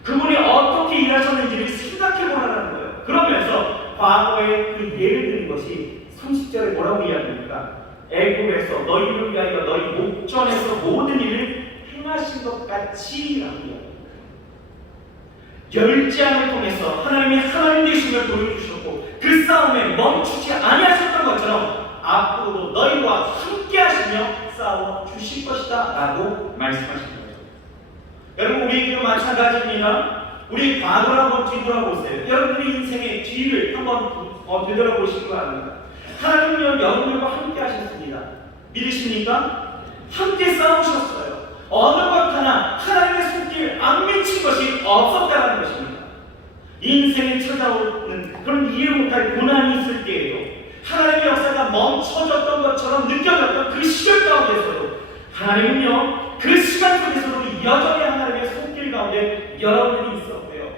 그분이 어떻게 일하셨는지를 생각해보라는 거예요. 그러면서 과거의 그 예를 드는 것이 30절에 뭐라고 이야기합니까? 애굽에서 너희를 위하여 너희 목전에서 모든 일을 행하신 것 같이 라고 이야기합니다. 열지함을 통해서 하나님의 하나님 되심을 보여주셨고 그 싸움에 멈추지 아니하셨던 것처럼 앞으로도 너희와 함께 하시며 싸워 주실 것이다 라고 말씀하신 거죠. 여러분 우리에게도 마찬가지입니다. 우리 과거를 한번 뒤돌아보세요. 여러분의 인생의 뒤를 한번 되돌아보시기 바랍니다. 하나님은 여러분과 함께 하셨습니다. 믿으십니까? 함께 싸우셨어요. 어느 것 하나 하나님의 손길 안 미친 것이 없었다는 것입니다. 인생에 찾아오는 그런 이해 못할 고난이 있을 때에도 하나님의 역사가 멈춰졌던 것처럼 느껴졌던 그 시절 가운데서도 하나님은요 그 시간 속에서도 여전히 하나님의 손길 가운데 여러분들이 있었고요.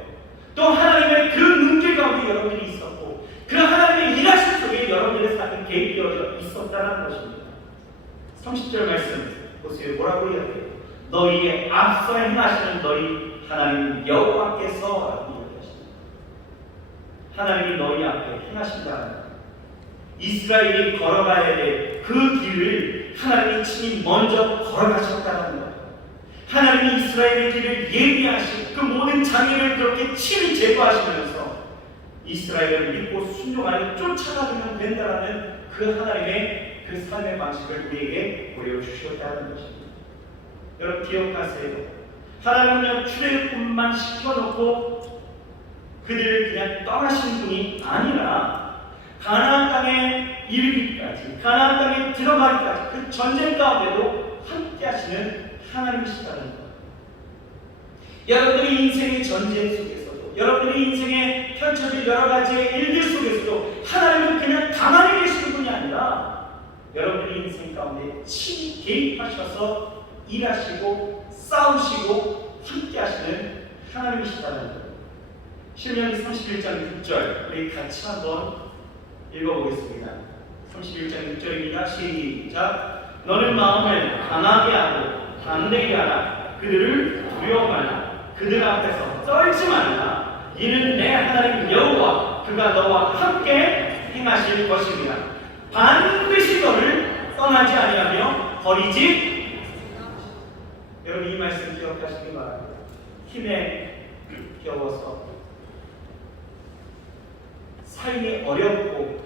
또 하나님의 그 눈길 가운데 여러분들이 있었고 그 하나님의 일하심 속에 여러분들의 삶이 개입되어져 있었다는 것입니다. 30절 말씀 보세요. 뭐라고 이야기해요? 너희의 앞서 행하시는 너희 하나님 여호와께서 라고 이야기하십니다. 하나님이 너희 앞에 행하신다는 것. 이스라엘이 걸어가야 될 그 길을 하나님이 친히 먼저 걸어가셨다는 것. 하나님이 이스라엘의 길을 예비하시고 그 모든 장애를 그렇게 친히 제거하시면서 이스라엘을 믿고 순종하여 쫓아가면 된다는 그 하나님의 그 삶의 방식을 우리에게 보여주셨다는 것입니다. 여러분 기억하세요. 하나님은 출애굽만 시켜놓고 그들을 그냥 떠나신 분이 아니라 가나안 땅에 이르기까지, 가나안 땅에 들어가기까지 그 전쟁 가운데도 함께 하시는 하나님이시다는 것. 여러분들의 인생의 전쟁 속에서도, 여러분들의 인생에 펼쳐질 여러 가지의 일들 속에서도 하나님은 그냥 가만히 계시는 분이 아니라 여러분들의 인생 가운데 친히 개입하셔서 일하시고 싸우시고 함께 하시는 하나님이시다는 것. 신명기 31장 6절 우리 같이 한번 읽어보겠습니다. 31장 6절입니다. 시작. 너는 마음을 강하게 하고 담대히 하라. 그들을 두려워 말라. 그들 앞에서 떨지 말라. 이는 내 하나님 여호와 그가 너와 함께 행하실 것입니다. 반드시 너를 떠나지 아니하며 버리지. 여러분 이 말씀 기억하시기 바랍니다. 힘에 겨워서 삶이 어렵고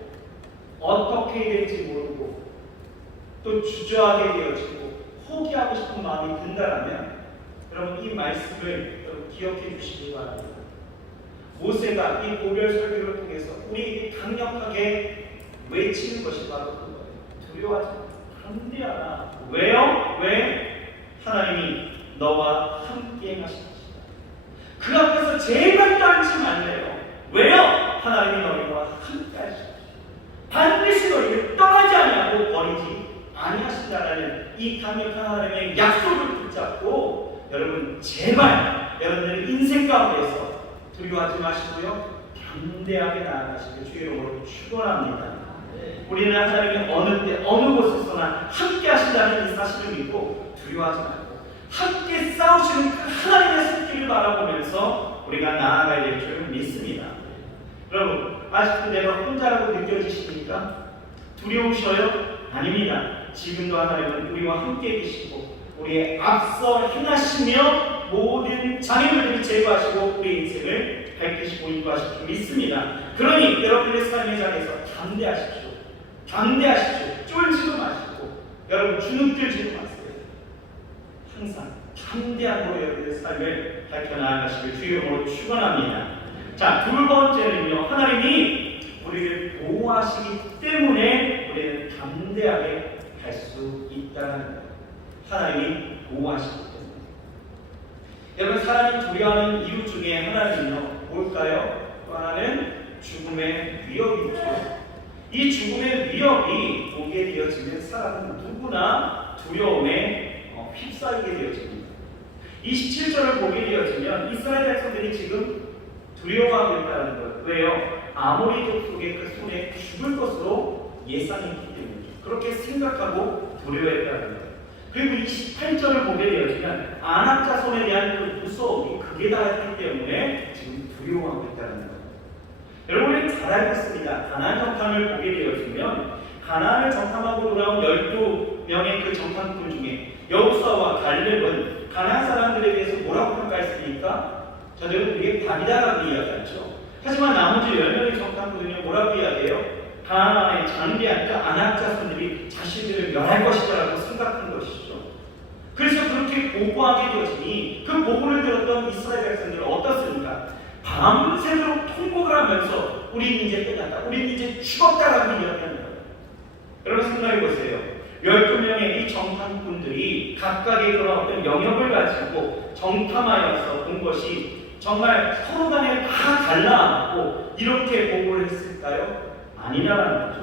어떻게 해야 될지 모르고 또 주저하게 되어지고 포기하고 싶은 마음이 든다라면 여러분 이 말씀을 여러분 기억해 주시기 바랍니다. 모세가 이 고별 설교를 통해서 우리에게 강력하게 외치는 것이 바로 그거예요. 두려워하지 마. 담대하라. 왜요? 왜? 하나님이 너와 함께 하실 것이다. 그 앞에서 제발 떨지 말래요. 왜요? 하나님이 너희와 함께 하실 것이다. 반드시 너희를 떠나지 아니하고 버리지 아니하신다라는 이 강력한 하나님의 약속을 붙잡고 여러분 제발 여러분들의 인생 가운데서 두려워하지 마시고요 담대하게 나아가시길 주의 이름으로 축원합니다. 우리는 하나님이 어느 때 어느 곳에서나 함께 하신다는 이 사실을 믿고 두려워하지 말고 함께 싸우시는 그 하나님의 손길을 바라보면서 우리가 나아가야 될 줄 믿습니다. 여러분 아직도 내가 혼자라고 느껴지십니까? 두려우셔요? 아닙니다. 지금도 하나님은 우리와 함께 계시고 우리의 앞서 행하시며 모든 장애물들을 제거하시고 우리의 인생을 밝히시고 인도하실 줄 믿습니다. 그러니 여러분의 삶의 자리에서 담대하십시오. 담대하십시오. 쫄지도 마시고 여러분 주눅들지도 마세요. 항상 담대함으로 여러분의 삶을 밝혀나가시길 주의 이름으로 축원합니다. 자, 두 번째는요, 하나님이 우리를 보호하시기 때문에 우리는 담대하게 갈 수 있다는 거예요. 하나님이 보호하시기 때문에. 여러분, 사람이 두려워하는 이유 중에 하나는요, 뭘까요? 또 하나는 죽음의 위협이죠. 이 죽음의 위협이 오게 되어지면 사람은 누구나 두려움에 휩싸이게 되어집니다. 27절을 보게 되어지면 이스라엘 백성들이 지금 두려워하고 있다는 것. 왜요? 아모리 족속의 그 손에 죽을 것으로 예상했기 때문이죠. 그렇게 생각하고 두려워했다는 것. 그리고 28절을 보게 되어지면 아낙 자손에 대한 그 무서움이 극에 달했기 때문에 지금 두려워하고 있다는 것. 여러분은 잘 알고 있습니다. 가나안 정탐을 보게 되어지면 가나안을 정탐하고 돌아온 12명의 그 정탐꾼 중에 여호수아와 갈렙은 가나안 사람들에 대해서 뭐라고 평가했습니까? 저들은 우리의 답이다라고 이야기하죠. 하지만 나머지 10명의 정탐꾼은요 뭐라고 이야기해요? 가나안의 장대한 그 아낙 자손들이 자신들을 멸할 것이라고 생각한 것이죠. 그래서 그렇게 보고하게 되었으니 그 보고를 들었던 이스라엘 백성들은 어떻습니까? 밤새도록 통곡을 하면서 우리는 이제 끝났다, 우리는 이제 죽었다라고 이야기하는 거예요. 여러분 생각해 보세요. 12명의 이 정탐꾼들이 각각의 그런 어떤 영역을 가지고 정탐하여서 본 것이 정말 서로 간에 다 갈라앉고 이렇게 보고를 했을까요? 아니라는 거죠.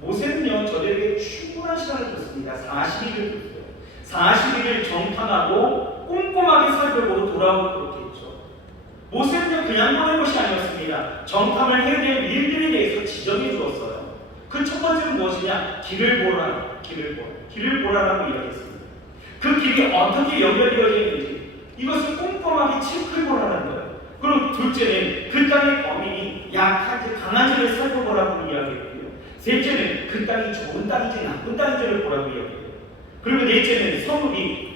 모세는요 저들에게 충분한 시간을 줬습니다. 40일을 줬어요. 40일을 정탐하고 꼼꼼하게 살펴보고 돌아오고 그렇게 했죠. 모세는요 그냥 보낸 것이 아니었습니다. 정탐을 해야 될 일들에 대해서 지정해 주었어요. 그 첫 번째는 무엇이냐? 길을 보라, 길을 보라라고 이야기했습니다. 그 길이 어떻게 연결되어져 있는지 이것을 꼼꼼하게 체크해보라는 거예요. 그리고 둘째는 그 땅의 범인이 약한지 강한지를 살펴보라고 이야기했고요. 셋째는 그 땅이 좋은 땅인지 나쁜 땅인지를 보라고 이야기해요. 그리고 넷째는 성읍이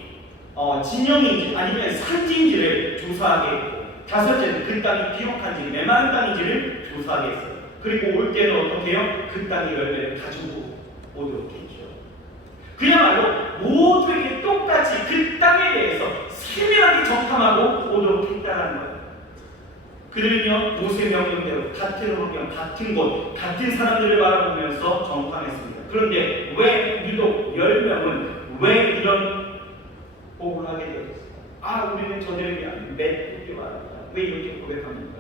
진영인지 아니면 산지인지를 조사하게 했고, 다섯째는 그 땅이 비옥한지 메마른 땅인지를 조사하게 했어요. 그리고 올 때는 어떻게 해요? 그 땅의 열매를 가지고 오도록 했죠. 그야말로 모두에게 똑같이 그 땅에 대해서 세밀하게 정탐하고 오도록 했다는 거예요. 그들은요 모세 명령대로 같은 환경, 같은 곳, 같은 사람들을 바라보면서 정탐했습니다. 그런데 왜 유독 10명은 왜 이런 보고를 하게 되었을까? 아, 우리는 저들에게 맺고 말합니다. 왜 이렇게 고백합니까?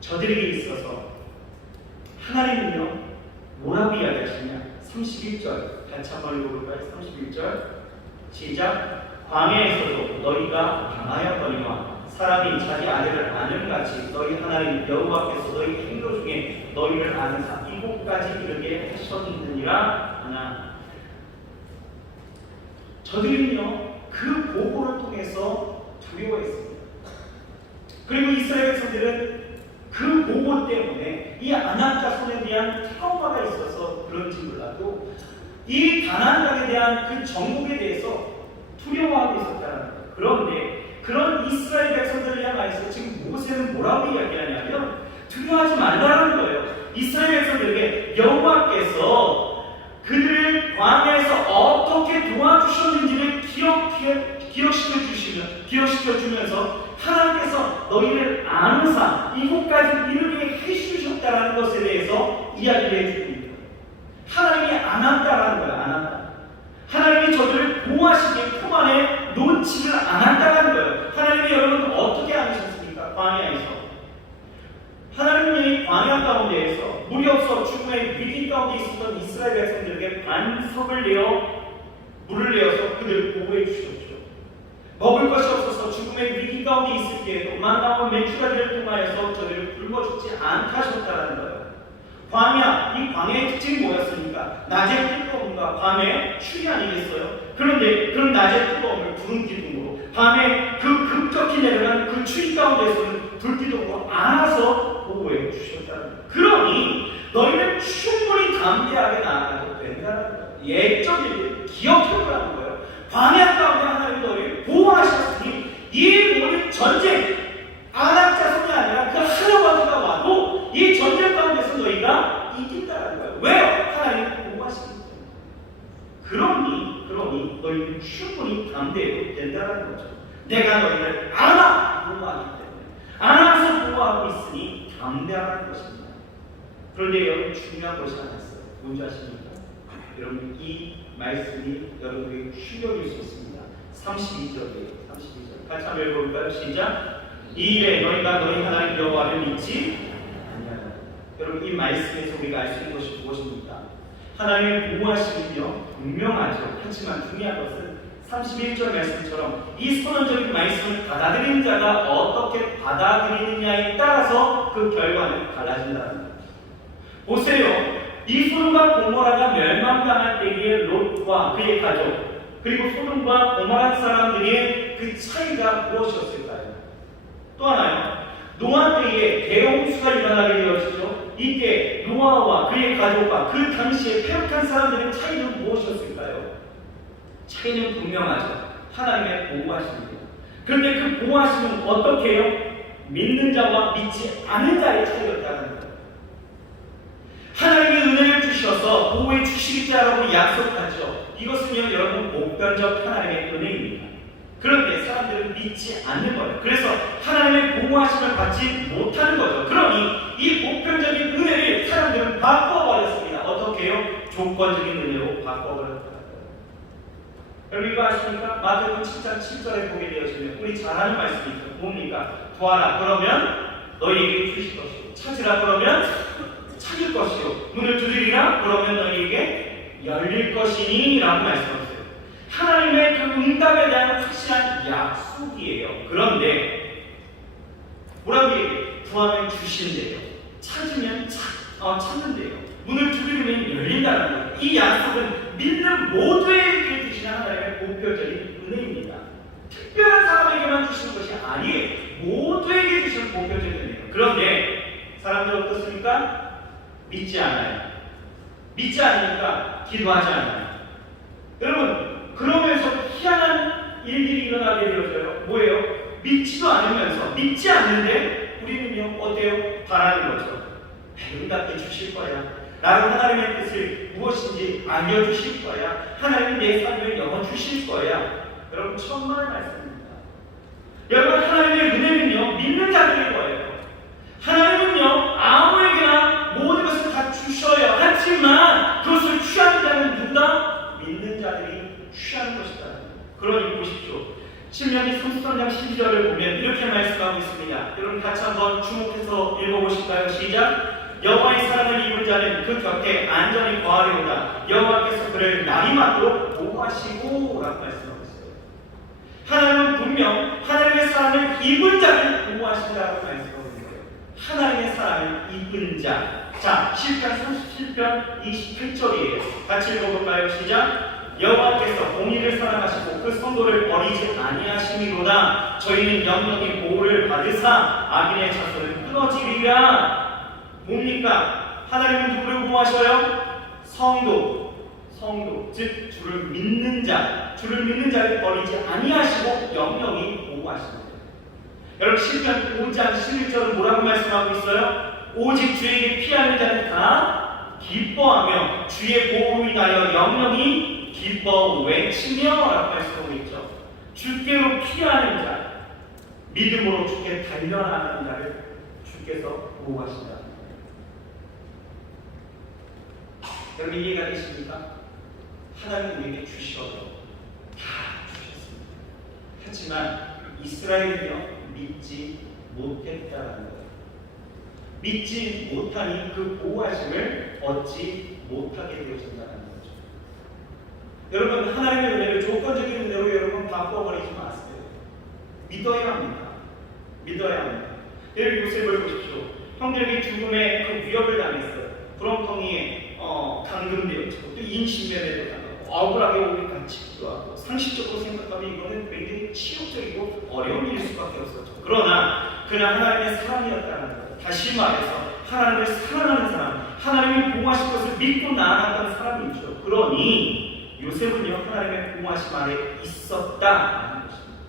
저들에게 있어서 하나님은요 뭐라고 이야기하시냐? 31절 같이 한번 읽어볼까요? 31절 시작. 광야에서도 너희가 강하였거니와 사람이 자기 아내를 아는 같이 너희 하나님 여호와께서 너희 행로 중에 너희를 아는 사 이곳까지 이르게 하셨느니라 하나. 저들은요 그 보고를 통해서 두려워했습니다. 그리고 이스라엘 백성들은 그 보고 때문에 이 아낙 자손에 대한 트라우마가 있어서 그런지 몰라도 이 가나안 땅에 대한 그 정복에 대해서 두려워하고 있었다는 거예요. 그런데 그런 이스라엘 백성들을 향해서 지금 모세는 뭐라고 이야기하냐면 두려워하지 말라는 거예요. 이스라엘 백성들에게 여호와께서 그들을 광야에서 어떻게 도와주셨는지를 기억시켜 주면서 하나님께서 너희를 아는 사 이곳까지 이르게 해주셨다는 것에 대해서 이야기를 해주고 있는 거예요. 하나님이 안 한다라는 거예요. 안 한다. 하나님이 저들을 보호하시기에 품 안에 놓지를 않았다는 거예요. 하나님이 여러분 어떻게 안으셨습니까? 광야에서. 하나님이 광야 가운데에서 물이 없어 죽음의 위기 가운데 있었던 이스라엘 백성들에게 반석을 내어 물을 내어서 그들을 보호해 주셨죠. 먹을 것이 없어서 죽음의 위기 가운데 있을 때에도 만나와 메추라기를 통하여서 저들을 굶어 죽지 않게 하셨다는 거예요. 광야, 이 광야의 특징이 뭐였습니까? 낮의 뜨거움과 밤의 추위 아니겠어요? 그런데 그런 낮의 뜨거움을 구름 기둥으로, 밤에 그 급격히 내려간 그 추위 가운데서는 불기둥으로 안아서 보호해 주셨다는 거예요. 그러니 너희는 충분히 담대하게 나아가도 된다는 거예요. 옛적인 기억해보라는 거예요. 광야 가운데 하나님이 너희를 보호하셨으니 이 모든 전쟁, 아낙 자손이 아니라 그 하나와드가 와도 이 전쟁 가운데서 너희가 이긴다는 거예요. 왜요? 하나님이 보호하시기 때문에. 그러니 너희는 충분히 담대해도 된다는 거죠. 내가 너희를 안아 보호하기 때문에, 안아서 보호하고 있으니 담대하라는 것입니다. 그런데 여러분 중요한 것이 하나 있어요. 뭔지 아십니까? 여러분 이 말씀이 여러분에게 충격일 수 있습니다. 32절이에요. 32절. 같이 한번 읽어볼까요? 시작. 이 일에 너희가 너희 하나님 여호와를 믿지 아니하라. 여러분 이 말씀에서 우리가 알 수 있는 것이 무엇입니까? 하나님의 보호하심은요 분명하죠. 하지만 중요한 것은 31절 말씀처럼 이 선언적인 말씀을 받아들이는 자가 어떻게 받아들이느냐에 따라서 그 결과는 달라진다는 거예요. 보세요. 이 소돔과 고모라가 멸망당할 때의 롯과 그의 가족, 그리고 소돔과 고모라 사람들의 그 차이가 무엇이었을까요? 또 하나요. 노아 때에 대홍수가 일어나게 되었죠. 이때 노아와 그의 가족과 그 당시에 패역한 사람들의 차이는 무엇이었을까요? 차이는 분명하죠. 하나님의 보호하심입니다. 그런데 그 보호하심은 어떻게 해요? 믿는 자와 믿지 않는 자의 차이였다는 거예요. 하나님이 은혜를 주셔서 보호해 주시겠다라고 약속하죠. 이것은요 여러분 보편적 하나님의 은혜입니다. 그런데 사람들은 믿지 않는 거예요. 그래서 하나님의 보호하심을 받지 못하는 거죠. 그러니 이 보편적인 은혜를 사람들은 바꿔버렸습니다. 어떻게 해요? 조건적인 은혜로 바꿔버렸다는 거예요. 여러분 이거 아십니까? 마태복음 7장 7절에 보게 되어지면 우리 잘 아는 말씀이 있죠. 뭡니까? 구하라 그러면 너희에게 주실 것이고, 찾으라 그러면 찾을 것이요, 문을 두드리라 그러면 너희에게 열릴 것이니 라고 말씀하셨어요. 하나님의 그 응답에 대한 확실한 약속이에요. 그런데 뭐라고 얘기해요? 구하면 주신대요. 찾으면 찾는대요. 문을 두드리면 열린다는 거예요. 이 약속은 믿는 모두에게 주시는 하나님의 보편적인 은혜입니다. 특별한 사람에게만 주시는 것이 아니에요. 모두에게 주시는 보편적인 은혜예요. 그런데 사람들 어떻습니까? 믿지 않아요. 믿지 않으니까 기도하지 않아요. 여러분 그러면서 희한한 일들이 일어나게 되어져요. 뭐예요? 믿지도 않으면서, 믿지 않는데 우리는요 어때요? 바라는 거죠. 응답해 주실 거야. 나는 하나님의 뜻을 무엇인지 알려주실 거야. 하나님이 내 삶을 열어주실 거야. 여러분 천만의 말씀입니다. 여러분 하나님의 은혜는요 믿는 자들일 거예요. 하나님은요 아무에게나 모든 것을 다 주셔요. 하지만 그것을 취하는 자는 누구다? 믿는 자들이 취하는 것이다. 그러니 보십시오. 신명기 33장 12절을 보면 이렇게 말씀하고 있습니다. 여러분 같이 한번 주목해서 읽어보실까요? 시작. 여호와의 사랑을 입은 자는 그 곁에 안전히 거하리로다. 여호와께서 그를 날이 맞도록 보호하시고 라고 말씀하고 있어요. 하나님은 분명 하나님의 사랑을 입은 자를 보호하신다고 말씀하고 있는 거예요. 하나님의 사랑을 입은 자. 자, 시편 37편 28절이에요. 같이 읽어볼까요? 시작. 여호와께서 공의를 사랑하시고 그 선도를 버리지 아니하심이로다. 저희는 영영이 보호를 받으사 악인의 자손을 끊어지리라. 뭡니까? 하나님은 누구를 보호하셔요? 성도, 즉 주를 믿는 자, 주를 믿는 자를 버리지 아니하시고 영영이 보호하십니다. 여러분 시편 5장 11절은 뭐라고 말씀하고 있어요? 오직 주에게 피하는 자는 다 기뻐하며 주의 보호로 인하여 영영이 기뻐 외치며 라고 말씀하고 있죠. 주께로 피하는 자, 믿음으로 주께 달려나가는 자를 주께서 보호하신다. 여러분 이해가 되십니까? 하나님 우리에게 주셔도 다 주셨습니다. 하지만 이스라엘은요 믿지 못했다는 거예요. 믿지 못하니 그 보호하심을 얻지 못하게 되어진다는 거죠. 여러분 하나님의 은혜를 조건적인 은혜로 여러분 바꿔버리지 마세요. 믿어야 합니다. 믿어야 합니다. 여러분 요셉을 보십시오. 형들에게 죽음의 그 위협을 당했어요. 구렁텅이에 감금되었고 또 인신매매도 당하고 억울하게 오래 갇히기도 하고 상식적으로 생각하면 이거는 굉장히 치욕적이고 어려운 일일 수밖에 없었죠. 그러나 그냥 하나님의 사랑이었다는 거예요. 다시 말해서 하나님을 사랑하는 사람, 하나님이 보호하실 것을 믿고 나아갔던 사람이죠. 그러니 요셉은요 하나님의 보호하심 아래 있었다는 것입니다.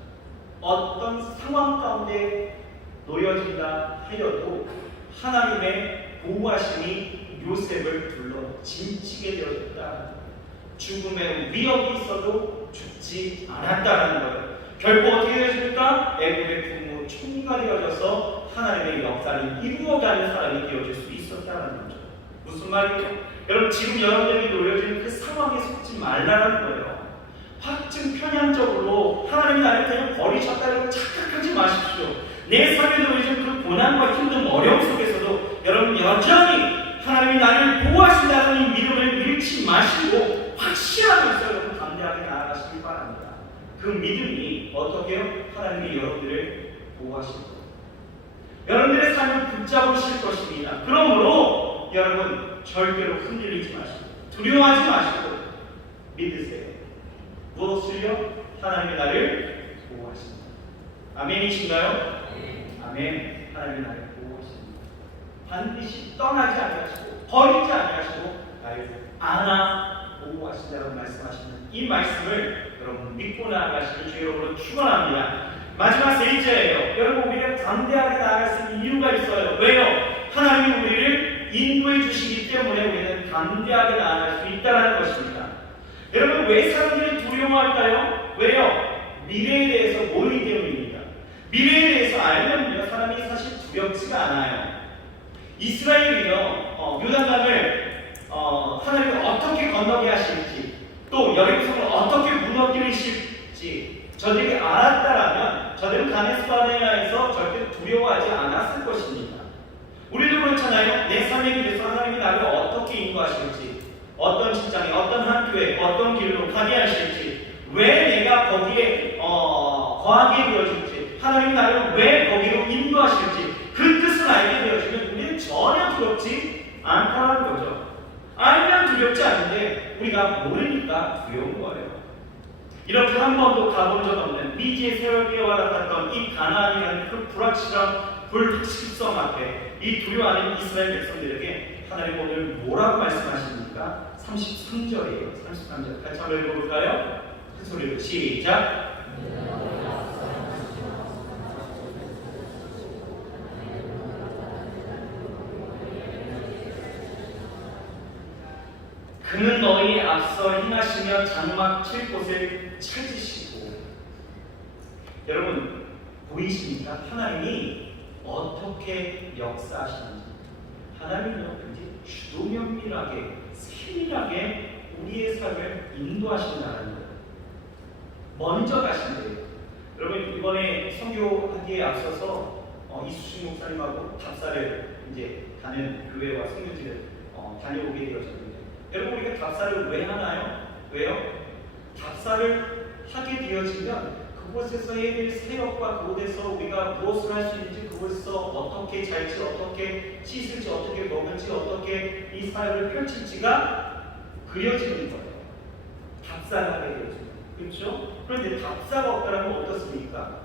어떤 상황 가운데 놓여진다 하여도 하나님의 보호하심이 요셉을 둘러 짐치게 되었다. 죽음의 위협이 있어도 죽지 않았다는 거예요. 결국 어떻게 되어집니까? 애굽의 부모 총리가 되어져서 하나님의 역사를 이루어가는 사람이 되어질 수 있었다는 거죠. 무슨 말이죠? 여러분 지금 여러분들이 놓여진 그 상황에 속지 말라는 거예요. 확증 편향적으로 하나님이 나를 그냥 버리셨다고 착각하지 마십시오. 내 삶에 놓여진 그 고난과 힘든 어려움 속에서도 여러분 여전히 하나님이 나를 보호하신다는 이 믿음을 잃지 마시고 확실하면서 여러분 담대하게 나아가시길 바랍니다. 그 믿음이 어떻게 해요? 하나님이 여러분들을 보호하실 거예요. 여러분들의 삶을 붙잡으실 것입니다. 그러므로 여러분 절대로 흔들리지 마시고 두려워하지 마시고 믿으세요. 무엇을요? 하나님이 나를 보호하십니다. 아멘이신가요? 아멘. 하나님이 나를 보호하십니다. 반드시 떠나지 아니하시고 버리지 아니하시고 나를 안아 보호하신다고 말씀하시는 이 말씀을 여러분 믿고 나아가시길 주 여러분으로 축원합니다. 마지막 세 번째예요. 여러분 우리가 담대하게 나아갈 수 있는 이유가 있어요. 왜요? 하나님이 우리를 인도해 주시기 때문에 우리는 담대하게 나아갈 수 있다는 것입니다. 여러분 왜 사람들이 두려워할까요? 왜요? 미래에 대해서 모르기 때문입니다. 미래에 대해서 알면요 사람이 사실 두렵지가 않아요. 이스라엘이요 요단강을 하나님이 어떻게 건너게 하실지 또 여리고성을 어떻게 무너뜨리실지 저들이 알았다라면 저들은 가데스 바네아에서 절대 두려워하지 않았을 것입니다. 우리도 그렇잖아요. 내 삶에 대해서 하나님이 나를 어떻게 인도하실지, 어떤 직장에, 어떤 학교에, 어떤 길로 가게 하실지, 왜 내가 거기에 거하게 되어질지, 하나님이 나를 왜 거기로 인도하실지 그 뜻을 알게 되어지면 우리는 전혀 두렵지 않다는 거죠. 알면 두렵지 않은데 우리가 모르니까 두려운 거예요. 이렇게 한 번도 가본 적 없는 미지의 세월계와 같았던 이 가나안이라는 그 불확실성 앞에 이 두려워하는 이스라엘 백성들에게 하나님 오늘 뭐라고 말씀하십니까? 33절이에요. 33절 같이 한번 읽어볼까요? 큰 소리로 시작. 그는 너희 앞서 행하시며 장막 칠 곳을 찾으시고. 여러분 보이십니까? 하나님이 어떻게 역사하시는지. 하나님은요 굉장히 주도면밀하게 세밀하게 우리의 삶을 인도하신다는 거예요. 먼저 가신대요. 여러분 이번에 선교하기에 앞서서 이수신 목사님하고 답사를 이제 가는 교회와 선교지를 다녀오게 되었습니다. 여러분 우리가 답사를 왜 하나요? 왜요? 답사를 하게 되어지면 그곳에서 해야 될 사역과 그곳에서 우리가 무엇을 할 수 있는지, 그곳에서 어떻게 잘지, 어떻게 씻을지, 어떻게 먹을지, 어떻게 이 사역을 펼칠지가 그려지는 거예요. 답사가 되어지는. 그렇죠? 그런데 답사가 없다면 어떻습니까?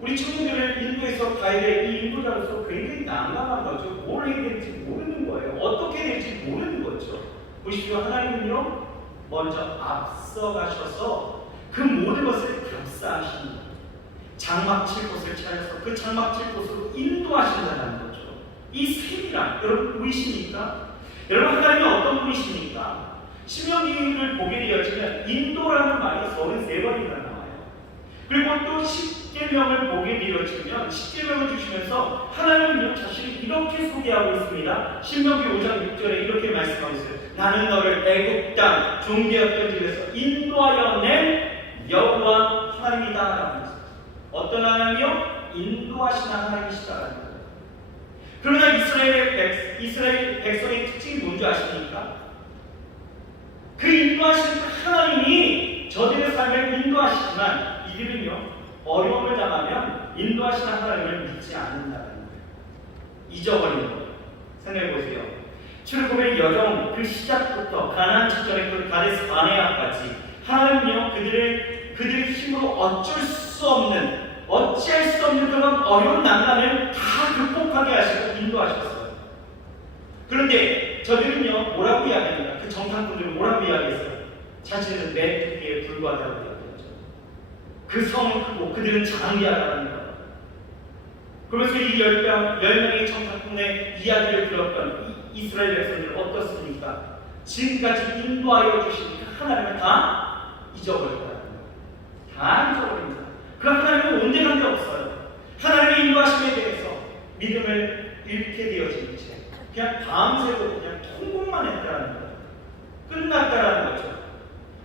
우리 청년들을 인도에서 가야 될 이 인도자로서 굉장히 난감한 거죠. 뭘 해야 될지 모르는 거예요. 어떻게 될지 모르는 거죠. 보십시오. 하나님은요, 먼저 앞서가셔서 그 모든 것을 답사하시는 거예요. 장막 칠 곳을 찾아서 그 장막 칠 곳으로 인도하신다는 거죠. 이 셈이란 여러분 보이십니까? 여러분, 하나님은 어떤 분이십니까? 신명기를 보게 되어지면 인도라는 말이 33번이나 나와요. 그리고 또 십계명을 보게 되어지면 십계명을 주시면서 하나님은 자신을 이렇게 소개하고 있습니다. 신명기 5장 6절에 이렇게 말씀하고 있어요. 나는 너를 애굽 땅 종되었던 집에서 인도하여 낸 여호와 하나님이다 라고 했어요. 어떤 하나님이요? 인도하시는 하나님이시다라는 거예요. 그러나 이스라엘 백성의 특징이 뭔지 아십니까? 그 인도하시는 하나님이 저들의 삶을 인도하시지만 이들은요, 어려움을 당하면 인도하시는 하나님을 믿지 않는다는 거예요. 잊어버리는 거예요. 생각해보세요. 출애굽의 여정 그 시작부터 가나안 직전의 그 가데스 바네아까지 하나님은요, 그들의 힘으로 어찌할 수 없는 그런 어려운 난관을 다 극복하게 하시고 인도하셨어요. 그런데 저들은요, 뭐라고 이야기합니까? 그 정탐꾼들은 뭐라고 이야기했어요? 자신은 메뚜기에 불과하다고 이야기했죠. 그 성은 크고 그들은 장대하다는 거예요. 그러면서 이 10명의 정탐꾼의 이야기를 들었던 이스라엘 백성들은 어떻습니까? 지금까지 인도하여 주신 그 하나님을 다 잊어버렸다는 거예요. 다 잊어버립니다. 그 하나님은 온전한 게 없어요. 하나님의 인도하심에 대해서 믿음을 잃게 되어진 채 그냥 밤새고 그냥 통곡만 했다는 거예요. 끝났다라는 거죠.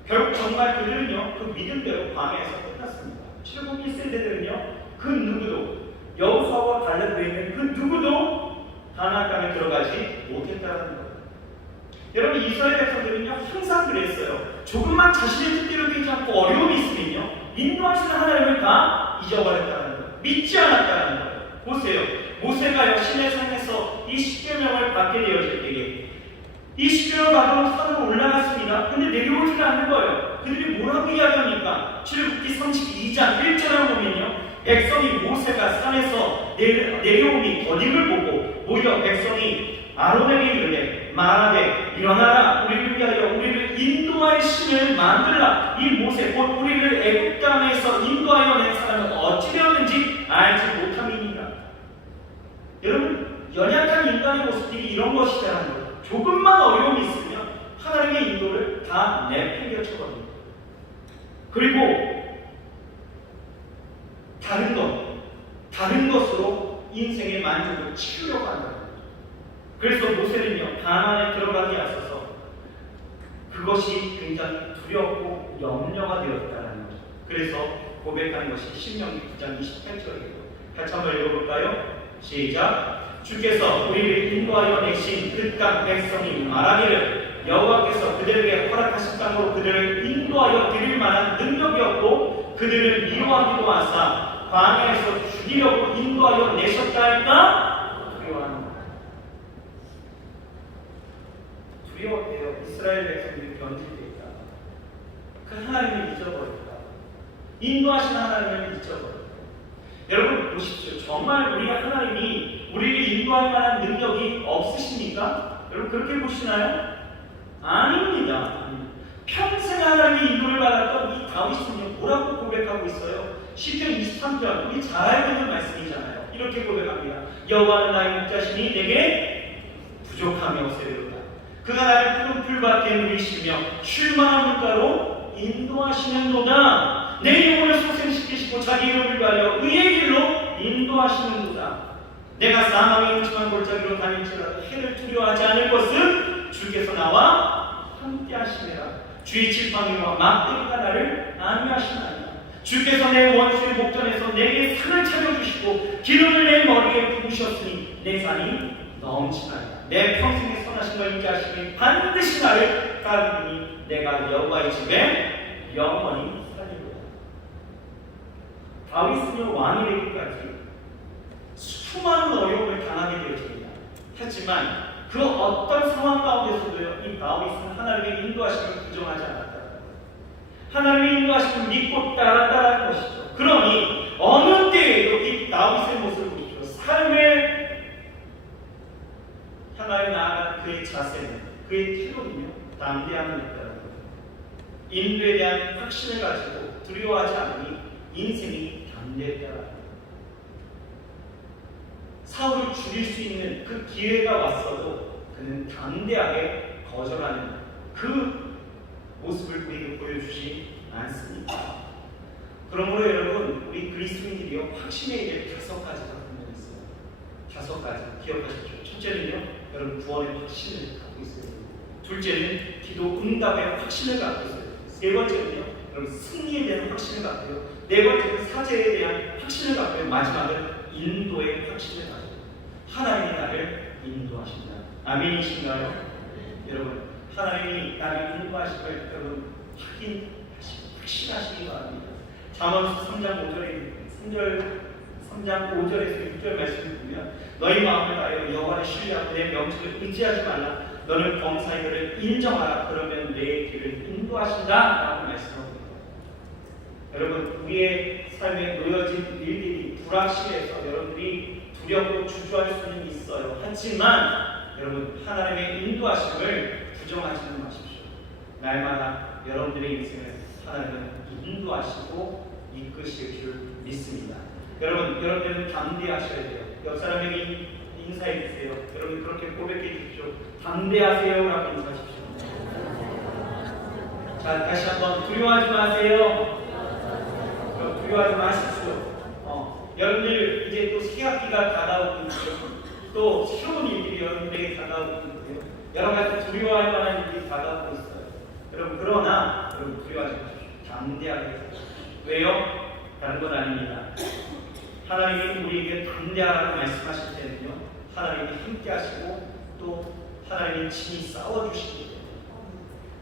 결국 정말 그들은요, 그 믿음대로 광야에서 끝났습니다. 출애굽 1세대들은요, 그 누구도 여호수아와 갈렙 외에는 그 누구도 가나안 땅에 들어가지 못했다는 거예요. 여러분, 이스라엘 백성들은요, 항상 그랬어요. 조금만 자신의 뜻대로 되지 않고 어려움이 있으면요, 인도하시는 하나님을 다 잊어버렸다는 거예요. 믿지 않았다는 거예요. 보세요. 모세가요, 시내산에서 이 십계명을 받게 되어질 때에 이 십계명을 받으러 산으로 올라갔습니다. 근데 내려오지는 않는 거예요. 그들이 뭐라고 이야기합니까? 출애굽기 32장 1절을 보면요, 백성이 모세가 산에서 내려오니 더림을 보고 모여 백성이 아론에게 이르되 말하되 일어나라, 우리를 위하여 우리를 인도할 신을 만들라. 이 모세 곧 우리를 애굽 땅에서 인도하여 낸 사람은 어찌 되었는지 알지 못함이니라. 여러분, 연약한 인간의 모습들이 이런 것이라는 거예요. 조금만 어려움이 있으면 하나님의 인도를 다 내팽개쳐 버립니다. 그리고 다른 것으로 인생의 만족을 치우려고 한다. 그래서 모세는요, 가나안에 들어가기 앞서서 그것이 굉장히 두렵고 염려가 되었다는 거죠. 그래서 고백하는 것이 신명기 9장 28절이에요. 같이 한번 읽어볼까요? 시작. 주께서 우리를 인도하여 내신 그 땅 백성이 말하기를 여호와께서 그들에게 허락하신 땅으로 그들을 인도하여 드릴 만한 능력이 없고 그들을 미워하기도 하사 광야에서 죽이려고 인도하여 내셨다 할까? 두려워해요. 이스라엘 백성들이 변질되었다. 그 하나님을 잊어버렸다. 인도하신 하나님을 잊어버렸다. 여러분 보십시오. 정말 우리 하나님이 우리를 인도할 만한 능력이 없으십니까? 여러분 그렇게 보시나요? 아닙니다. 평생 하나님의 인도를 받았던 이 다윗은요, 뭐라고 고백하고 있어요? 시편 23편, 우리 잘 알고 있는 말씀이잖아요. 이렇게 고백합니다. 여호와는 나의 목자시니 내게 부족함이 없으리로다. 그가 나를 푸른 풀밭에 누이시며 쉴 만한 물가로 인도하시는도다. 내 영혼을 소생시키시고 자기 이름을 위하여 의의 길로 인도하시는도다. 내가 사망의 음침한 골짜기로 다닐지라도 해를 두려워하지 않을 것은 주께서 나와 함께 하시리라. 주의 지팡이와 막대기가 나를 안위하시나이다. 주께서 내 원수의 목전에서 내게 상을 차려주시고 기름을 내 머리에 부으셨으니 내 산이 넘치나이다. 내 평생에 선하신 걸 인지하시니 반드시 나를 따르니 내가 여호와의 집에 영원히 살리리라. 다윗은요 왕이 되기까지 수많은 어려움을 당하게 되었습니다. 하지만 그 어떤 상황 가운데서도요 이 다윗은 하나님의 인도하심을 부정하지 않았다. 하나님의 인도하심을 믿고 따랐다는 것이죠. 그러니 어느 때에도 이 다윗의 모습을 보십시오. 삶을 향하여 나아간 그의 자세는, 그의 태도는요 담대함이었다는 거예요. 인도에 대한 확신을 가지고 두려워하지 않으니 인생이 담대했다는 거예요. 사울을 죽일 수 있는 그 기회가 왔어도 그는 담대하게 거절하는 그 모습을 우리에게 보여주지 않습니다. 그러므로 여러분, 우리 그리스도인들이요 확신에 이제 5가지가 분명히 있어요. 5가지 기억하십시오. 첫째는요, 여러분 구원의 확신을 갖고 있어요. 둘째는 기도 응답의 확신을 갖고 있어요. 세 번째는요, 여러분 승리에 대한 확신을 갖고요. 네 번째는 사죄에 대한 확신을 갖고요. 마지막은 인도의 확신을 가지고 하나님이 나를 인도하신다. 아멘이신가요? 여러분, 하나님이 나를 인도하심을 여러분 확신하시기 바랍니다. 잠언서 3장 5절에서 6절 말씀을 보면 너희 마음을 다하여 여호와를 신뢰하고 내 명령을 의지하지 말라. 너는 범사의 것을 인정하라. 그러면 내 길을 인도하신다 라고 말씀합니다. 여러분, 우리의 삶에 놓여진 일들이 불확실해서 여러분들이 두렵고 주저할 수는 있어요. 하지만 여러분, 하나님의 인도하심을 부정하지는 마십시오. 날마다 여러분들의 인생을 하나님은 인도하시고 이끄실 줄 믿습니다. 여러분들은 담대하셔야 돼요. 옆 사람에게 인사해 주세요. 여러분 그렇게 고백해 주십시오. 담대하세요 라고 인사하십시오. 자, 다시 한번 두려워하지 마세요. 두려워하지 마십시오. 여러분들 이제 또 새학기가 다가오고 있고요. 또 새로운 일들이 여러분들에게 다가오고 있고요. 여러 가지 두려워할 만한 일들이 다가오고 있어요. 여러분 그러나 여러분 두려워하지 마십시오. 담대하게 하십시오. 왜요? 다른 건 아닙니다. 하나님이 우리에게 담대하라고 말씀하실 때는요, 하나님이 함께 하시고 또 하나님이 친히 싸워주시기 때문에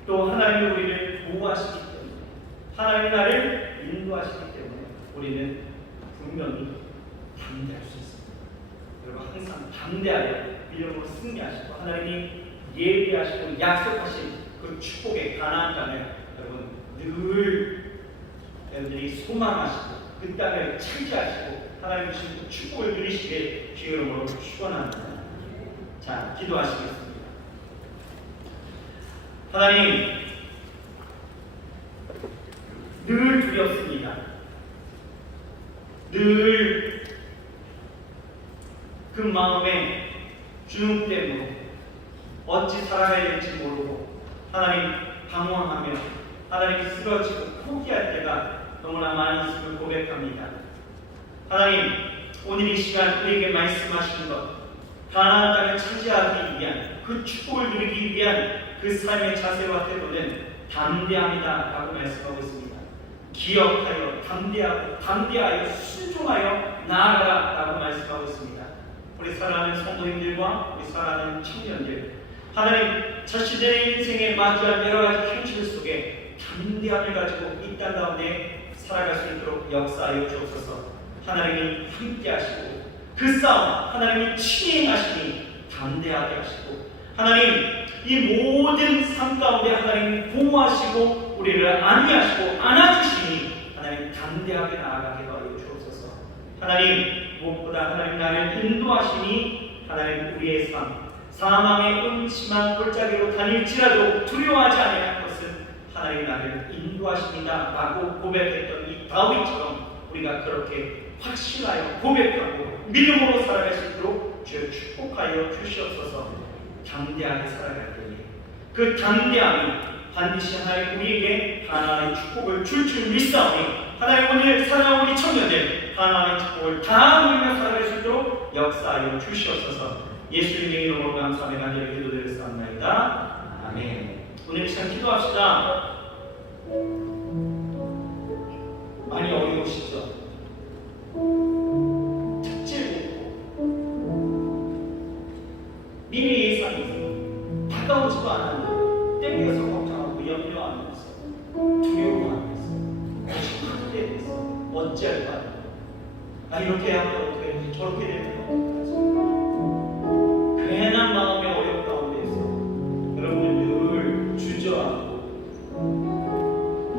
또 하나님이 우리를 보호하시기 때문에 하나님이 나를 인도하시기 때문에 우리는 분명히 담대할 수 있습니다. 여러분 항상 담대하게 믿음으로 승리하시고 하나님이 예비하시고 약속하신 그 축복의 가나안 땅을 여러분 늘 여러분들이 소망하시고 그 땅을 차지하시고 하나님 주신 그 축복을 누리시길 주의 이름으로 축원합니다. 자, 기도하시겠습니다. 하나님, 늘 두렵습니다. 늘 그 마음에 주눅됨으로 어찌 살아가야 될지 모르고 하나님 방황하며 하나님 쓰러지고 포기할 때가 너무나 많이 있음을 고백합니다. 하나님, 오늘 이 시간 우리에게 말씀하시는 것, 가나안 땅을 차지하기 위한 그 축복을 누리기 위한 그 삶의 자세와 태도는 담대함이다 라고 말씀하고 있습니다. 기억하여 담대하여 순종하여 나아가라 라고 말씀하고 있습니다. 우리 사랑하는 성도님들과 우리 사랑하는 청년들, 하나님 자신의 인생에 맞이한 여러 가지 현실 속에 담대함을 가지고 이 땅 가운데 살아갈 수 있도록 역사하여 주옵소서. 하나님이 함께 하시고 그 싸움 하나님이 친히 하시니 담대하게 하시고 하나님 이 모든 삶 가운데 하나님 보호하시고 우리를 안위하시고 안아주시니 하나님 담대하게 나아가게 하여 주옵소서. 하나님 무엇보다 하나님 나를 인도하시니 하나님 우리의 삶 사망의 음침한 골짜기로 다닐지라도 두려워하지 않을 것은 하나님 나를 인도하십니다 라고 고백했던 이 다윗처럼 우리가 그렇게 확신하여 고백하고 믿음으로 살아갈 수 있도록 주여 축복하여 주시옵소서. 담대하게 살아갈 때에 그 담대함이 반드시 하나님 우리에게 가나안의 축복을 줄 믿사오니 하나님 오늘 살아온 우리 청년들 가나안의 축복을 다 누리며 살아갈 수 있도록 역사하여 주시옵소서. 예수님의 이름으로 감사하며 간절히 기도드렸사옵나이다. 아멘. 오늘 이 시간 기도합시다. 많이 어려우시죠? 특질 미래 예상이 다가오지도 않았는데 땡겨서 걱정하고 염려하면서 두려워하면서 하게 됐어. 어찌할까? 나 이렇게 하면 어떻게 되는지 저렇게 되면 어떡하지? 괜한 마음의 어려움 가운데서 여러분은 늘 주저하고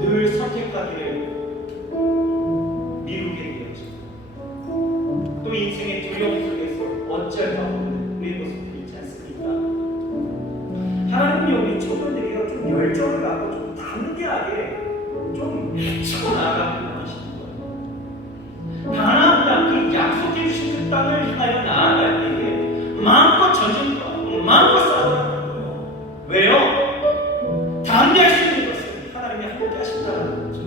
늘 선택하기를 미루게 되었죠. 또 인생의 두려움 속에서 어쩔 수 없는 우리의 모습들이 있지 않습니까? 하나님이 우리 초면들이가 좀 열정을 갖고 좀 담대하게 좀 헤치고 나아가길 원하시는 거예요. 가나안 그 약속해 주신 그 땅을 향하여 나아갈 때에 마음껏 전쟁하고 마음껏 싸우라는 거예요. 왜요? 담대할 수 있는 것은 하나님이 함께 하신다는 거죠.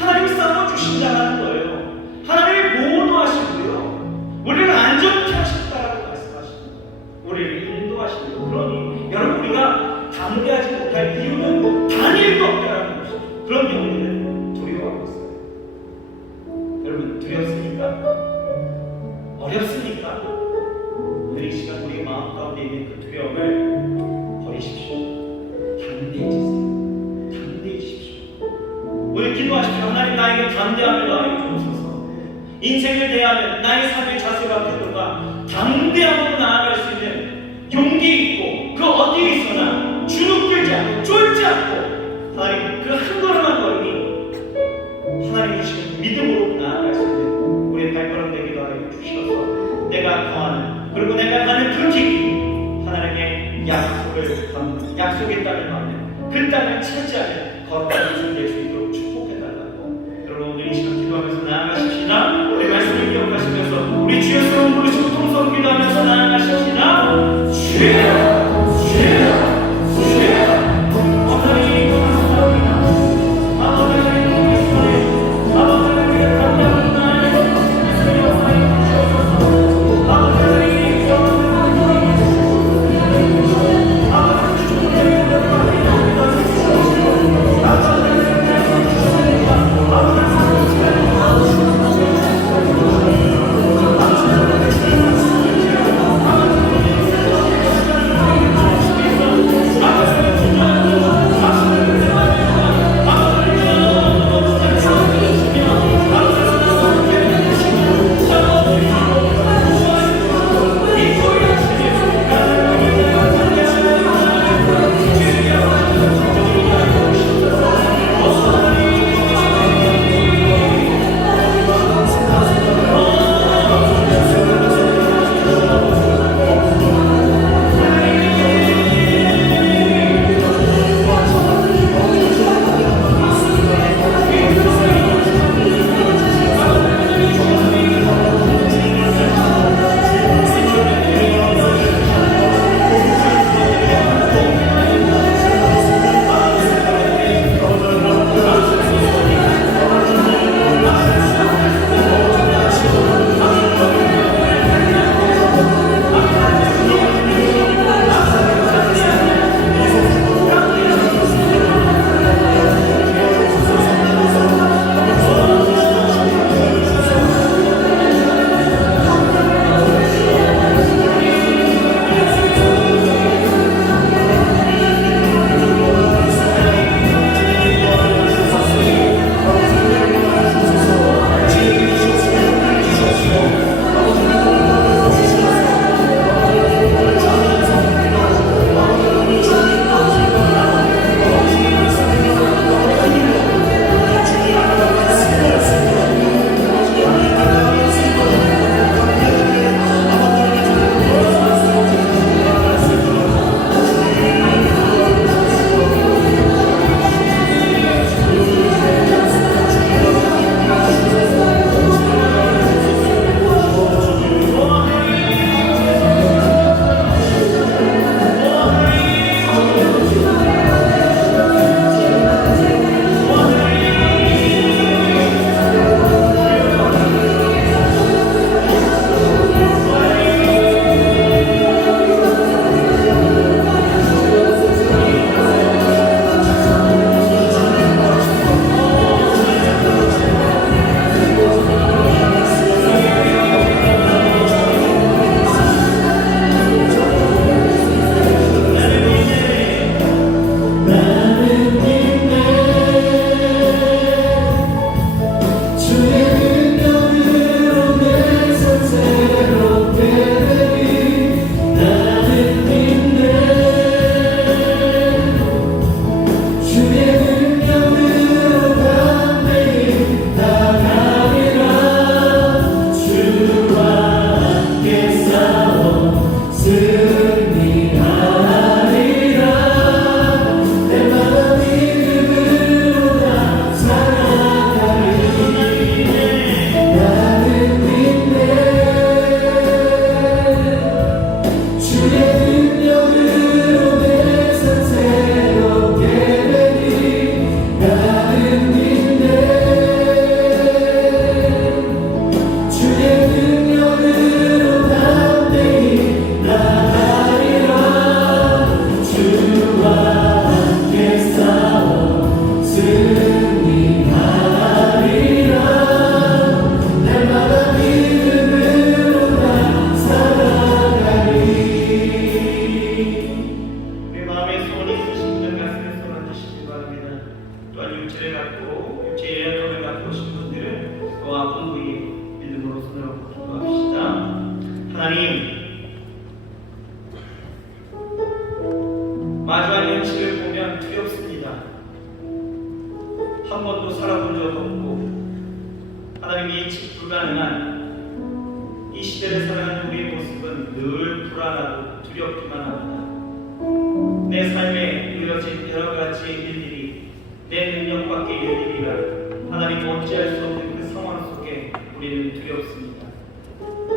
하나님이 싸워주신다는 거예요. 하나님이 보호하시고요. 우리를 안전케 하신다라고 말씀하시는 거예요. 우리를 인도하시는 거예요. 그러니 여러분 우리가 담대하지 못할 이유는 단일도 없다라는 것이죠. 그런데 우리는 두려워하고 있어요. 여러분 두렵습니까? 어렵습니까? 오늘 이 시간 우리의 마음 가운데 있는 그 두려움을 버리십시오. 담대해지세요. 담대해지십시오. 오늘 기도하십시오. 하나님 나에게 담대함을 더하여 주옵소서. 인생을 대하는 나의 삶의 자세가 되도록 담대함으로 나아갈 수 있는 용기 있고 그 어디에 있으나 주눅 들지 않고 쫄지 않고 하나님 그 한 걸음 한 걸음이 하나님 주시는 믿음으로 나아갈 수 있는 우리의 발걸음 되기도 하여 주셔서 내가 거하는 그리고 내가 가는 그 길 하나님의 약속의 땅을 받는 그 땅을 차지하는 거룩한 인생 될 수 있도록 축복해달라고 여러분 오늘 이 시간 기도하면서 나아가십시다. 우리 말씀을 기억하시면서 우리 주여 스러운 부르시고 통성 기도하면서 나아가십시다. 주여 육체를 갖고 육체의 연령을 갖고 오신 분들은 또한 공부의 믿음으로 손을 얹고 기도합시다. 하나님, 마주한 현실을 보면 두렵습니다. 한 번도 살아본 적 없고 하나님 예측 불가능한 이 시대를 살아가는 우리의 모습은 늘 불안하고 두렵기만 합니다. 내 삶에 이어진 여러 가지 일들이 내 능력 밖의 일들이라 하나님 어찌할 수 없는 그 상황 속에 우리는 두렵습니다.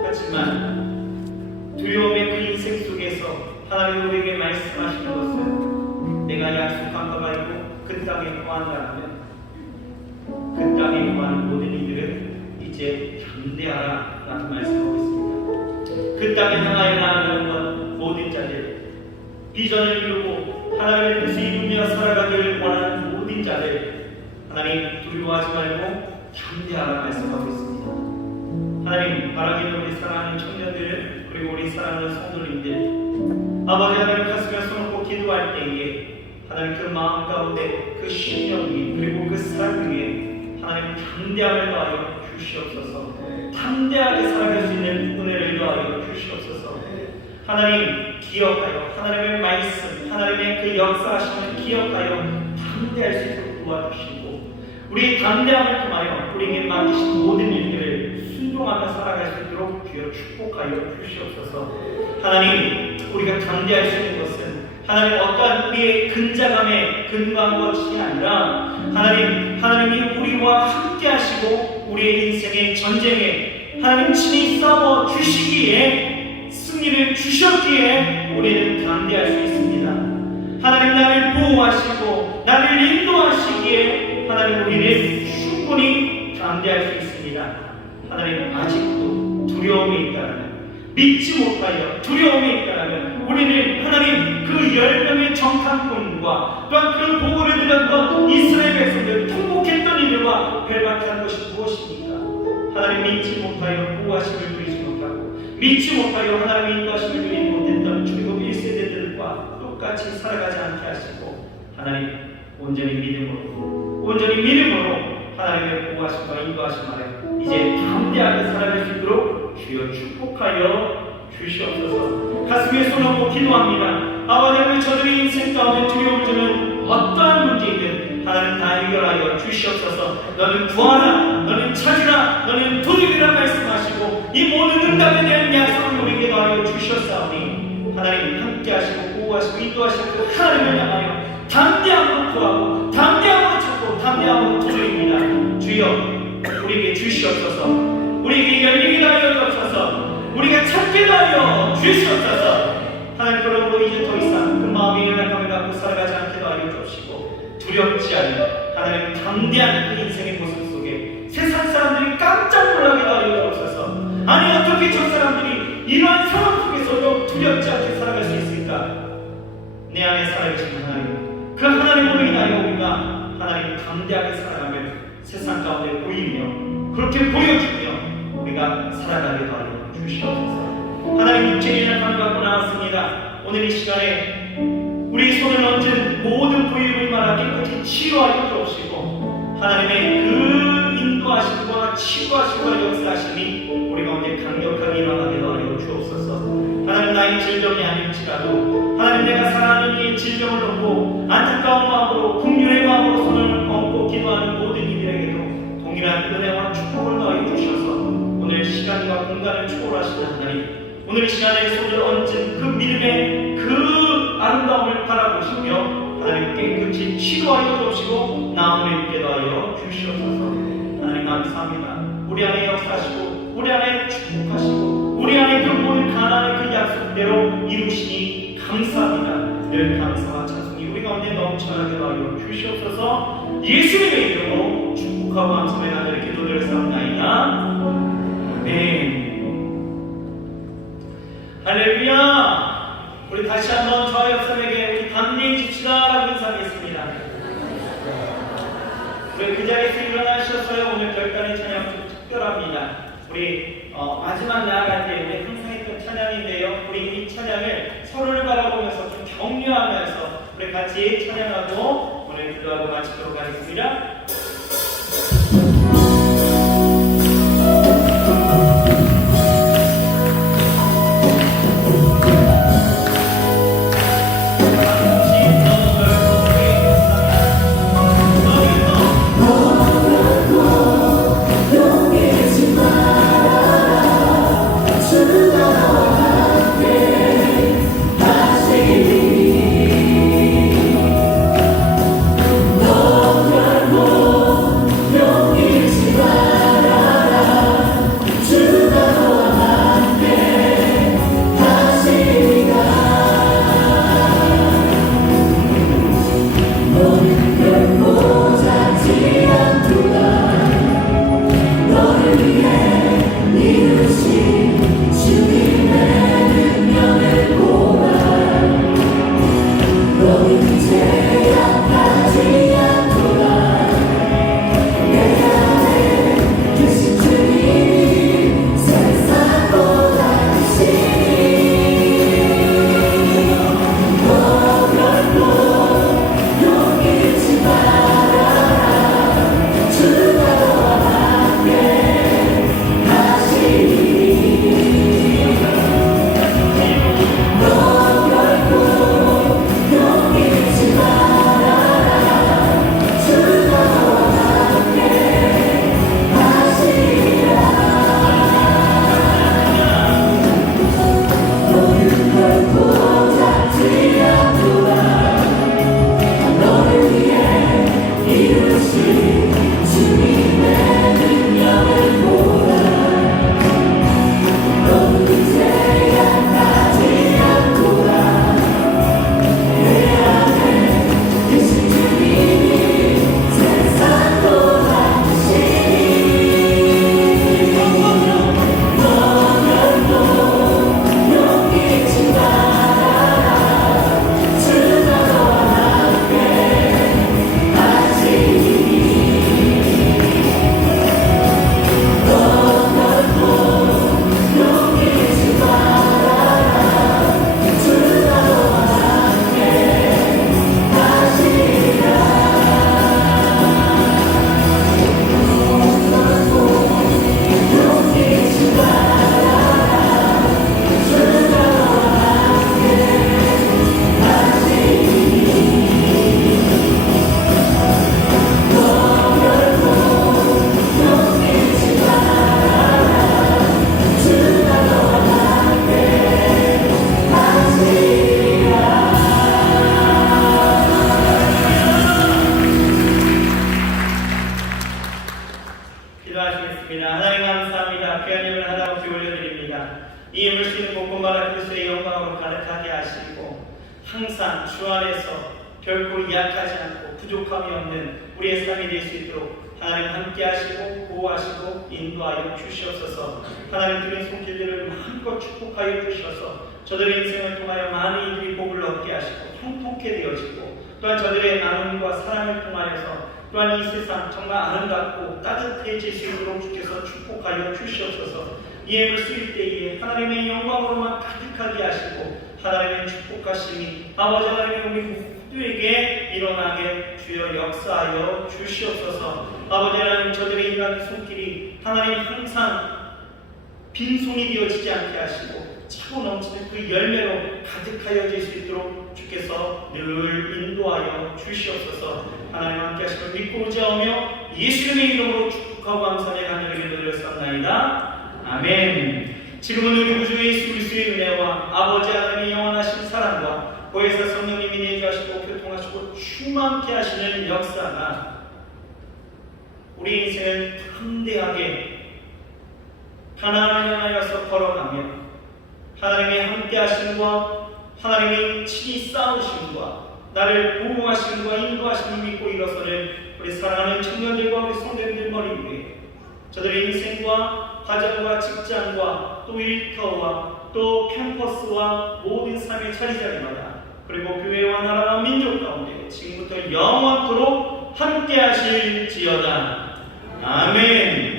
하지만 두려움의 그 인생 속에서 하나님 우리에게 말씀하시는 것은 내가 약속한 바가 있고 그 땅에 거한다면 그 땅에 거하는 모든 이들은 이제 담대하라 라는 말씀하고 있습니다. 그 땅에 향하여 나아가는 건 모든 자들, 비전을 이루고 하나님의 뜻을 이루며 살아가기를 원하는 모든 자들, 하나님 두려워하지 말고 담대하라 말씀하고 있습니다. 하나님 바라기는 우리 사랑하는 청년들 그리고 우리 사랑하는 성도님들, 아버지 하나님 가슴에 손을 꼭 기도할 때에 하나님 그 마음 가운데 그 신령 위에 그리고 그 삶 위에 하나님 담대함을 더하여 주시옵소서. 담대하게 살아갈 수 있는 은혜를 더하여 주시옵소서. 하나님 기억하여 하나님의 말씀 하나님의 그 역사하심을 기억하여 담대할 수 있도록 도와주시고 우리 담대함을 통하여 우리에게 맡기신 모든 일들을 순종하며 살아갈 수 있도록 주여 축복하여 주시옵소서. 하나님 우리가 담대할 수 있는 것은 하나님 어떠한 우리의 근자감에 근거한 것이 아니라 하나님이 우리와 함께 하시고 우리의 인생의 전쟁에 하나님 친히 싸워 주시기에 승리를 주셨기에 우리는 담대할 수 있습니다. 하나님 나를 보호하시고 나를 인도하시기에 하나님 우리는 충분히 담대할 수 있습니다. 하나님 아직도 두려움이 있다면 믿지 못하여 두려움이 있다면 우리는 하나님 그 10명의 정탐꾼과 또한 그 보호를 드렸던 이스라엘 백성들 통곡했던 이들과 별박한 것이 무엇입니까? 하나님 믿지 못하여 보호하심을 누리지 못하고 믿지 못하여 하나님의 인도하심을 누리지 못했던 출애굽 1세대들과 똑같이 살아가지 않게 하시고 하나님 온전히 믿음으로 하나님의 보호하심과 인도하심 아래 이제 담대하게 살아갈 수 있도록 주여 축복하여 주시옵소서. 가슴에 손 얹고 기도합니다. 아버지 하나님 저들의 인생 가운데 두려움을 주는 어떠한 문제이든 하나님 다 해결하여 주시옵소서. 너는 구하라, 너는 찾으라, 너는 도둑이라 말씀하시고 이 모든 응답에 대한 약속을 우리에게 하여 주셨사오니 하나님 함께 하시고 보호하시고 인도하시고 그 하나님을 향하여 담대함으로 구하고 담대함으로 찾고 담대함으로 도전입니다. 주여 우리에게 주시옵소서. 우리에게 열리게 하여 주옵소서. 우리가 찾게 하여 주시옵소서. 하나님 그러므로 이제 더 이상 그 마음의 열감을 갖고 살아가지 않게 하여 주옵시고 두렵지 않은 하나님 담대한 그 인생의 모습 속에 세상 사람들이 깜짝 놀라게 하여 주옵소서. 아니 어떻게 저 사람들이 이러한 상황 속에서도 두렵지 않게 살아갈 수 있을까? 내 안에 살아계신 하나님, 그 하나님으로 인하여 우리가 하나님 담대하게 살아가며 세상 가운데 보이며 그렇게 보여주며 우리가 살아가게 하여 주시옵소서. 하나님 육체의 약함을 갖고 나왔습니다. 오늘 이 시간에 우리 손을 얹은 모든 부위를 말아 깨끗이 치유하여 주옵시고 하나님의 그 인도하심과 치유하심과 역사하심이 우리 가운데 강력하게 일어나게 하여 주옵소서. 하나님 나의 질병이 아닐지라도 하나님 내가 사랑하는 이의 질병을 놓고 안타까운 마음으로 긍휼의 마음으로 손을 얹고 기도하는 모든 이들에게도 동일한 은혜와 축복을 더하여 주셔서 오늘 시간과 공간을 초월하시는 하나님, 오늘 시간에 손을 얹은 그 믿음의 그 아름다움을 바라보시며 하나님 깨끗이 치료하여 주시고 나음을 입게 하여 주시옵소서. 하나님 감사합니다. 우리 안에 역사하시고 우리 안에 축복하시고 우리 안에 그 모든 가난의 그 약속대로 이루시니 감사합니다. 늘 감사와 찬송이 우리 가운데 넘쳐나게 하여 주시옵소서. 예수님의 이름으로 축복하고 감사의 하늘의 기도를 쌓나이다. 아멘. 할렐루야. 우리 다시 한번 저와 옆사람에게 우리 담대해집시다 라고 인사하겠습니다. 우리 그 자리에서 일어나셨어요. 오늘 별단의 찬양 좀 특별합니다. 우리 마지막 나아갈 때 우리 항상 했던 찬양인데요. 우리 이 찬양을 서로를 바라보면서 좀 격려하면서 우리 같이 찬양하고 오늘 기도하고 마치도록 하겠습니다. 항상 주 안에서 결코 약하지 않고 부족함이 없는 우리의 삶이 될 수 있도록 하나님 함께 하시고 보호하시고 인도하여 주시옵소서. 하나님 드린 손길들을 마음껏 축복하여 주셔서 저들의 인생을 통하여 많은 이들이 복을 얻게 하시고 통통케 되어지고 또한 저들의 나눔과 사랑을 통하여서 또한 이 세상 정말 아름답고 따뜻해질 수 있도록 주께서 축복하여 주시옵소서. 이 힘을 쓰일 때에 하나님의 영광으로만 가득하게 하시고 하나님의 축복하심이 아버지 하나님의 우리 모두에게 일어나게 주여 역사하여 주시옵소서. 아버지 하나님 저들의 일하는 손길이 하나님 항상 빈손이 되어지지 않게 하시고 차고 넘치는 그 열매로 가득하여질 수 있도록 주께서 늘 인도하여 주시옵소서. 하나님 함께 하심을 믿고 의지하며 예수님의 이름으로 축복하고 감사하며 간절히 기도드렸사옵나이다. 아멘. 지금은 우리 구주 예수 그리스도의 은혜와 아버지 하나님의 영원하신 사랑과 보혜사 성령님이 내주하시고 교통하시고 충만케 하시는 역사가 우리 인생을 담대하게 하나님을 향하여서 걸어가며 하나님의 함께 하심과 하나님의 친히 싸우심과 나를 보호하심과 인도하심을 믿고 일어서는 우리 사랑하는 청년들과 우리 성도님들 머리 위에 저들의 인생과 가정과 직장과 또 일터와 또 캠퍼스와 모든 삶의 자리자리마다 그리고 교회와 나라와 민족 가운데 지금부터 영원토록 함께 하실지어다. 아멘.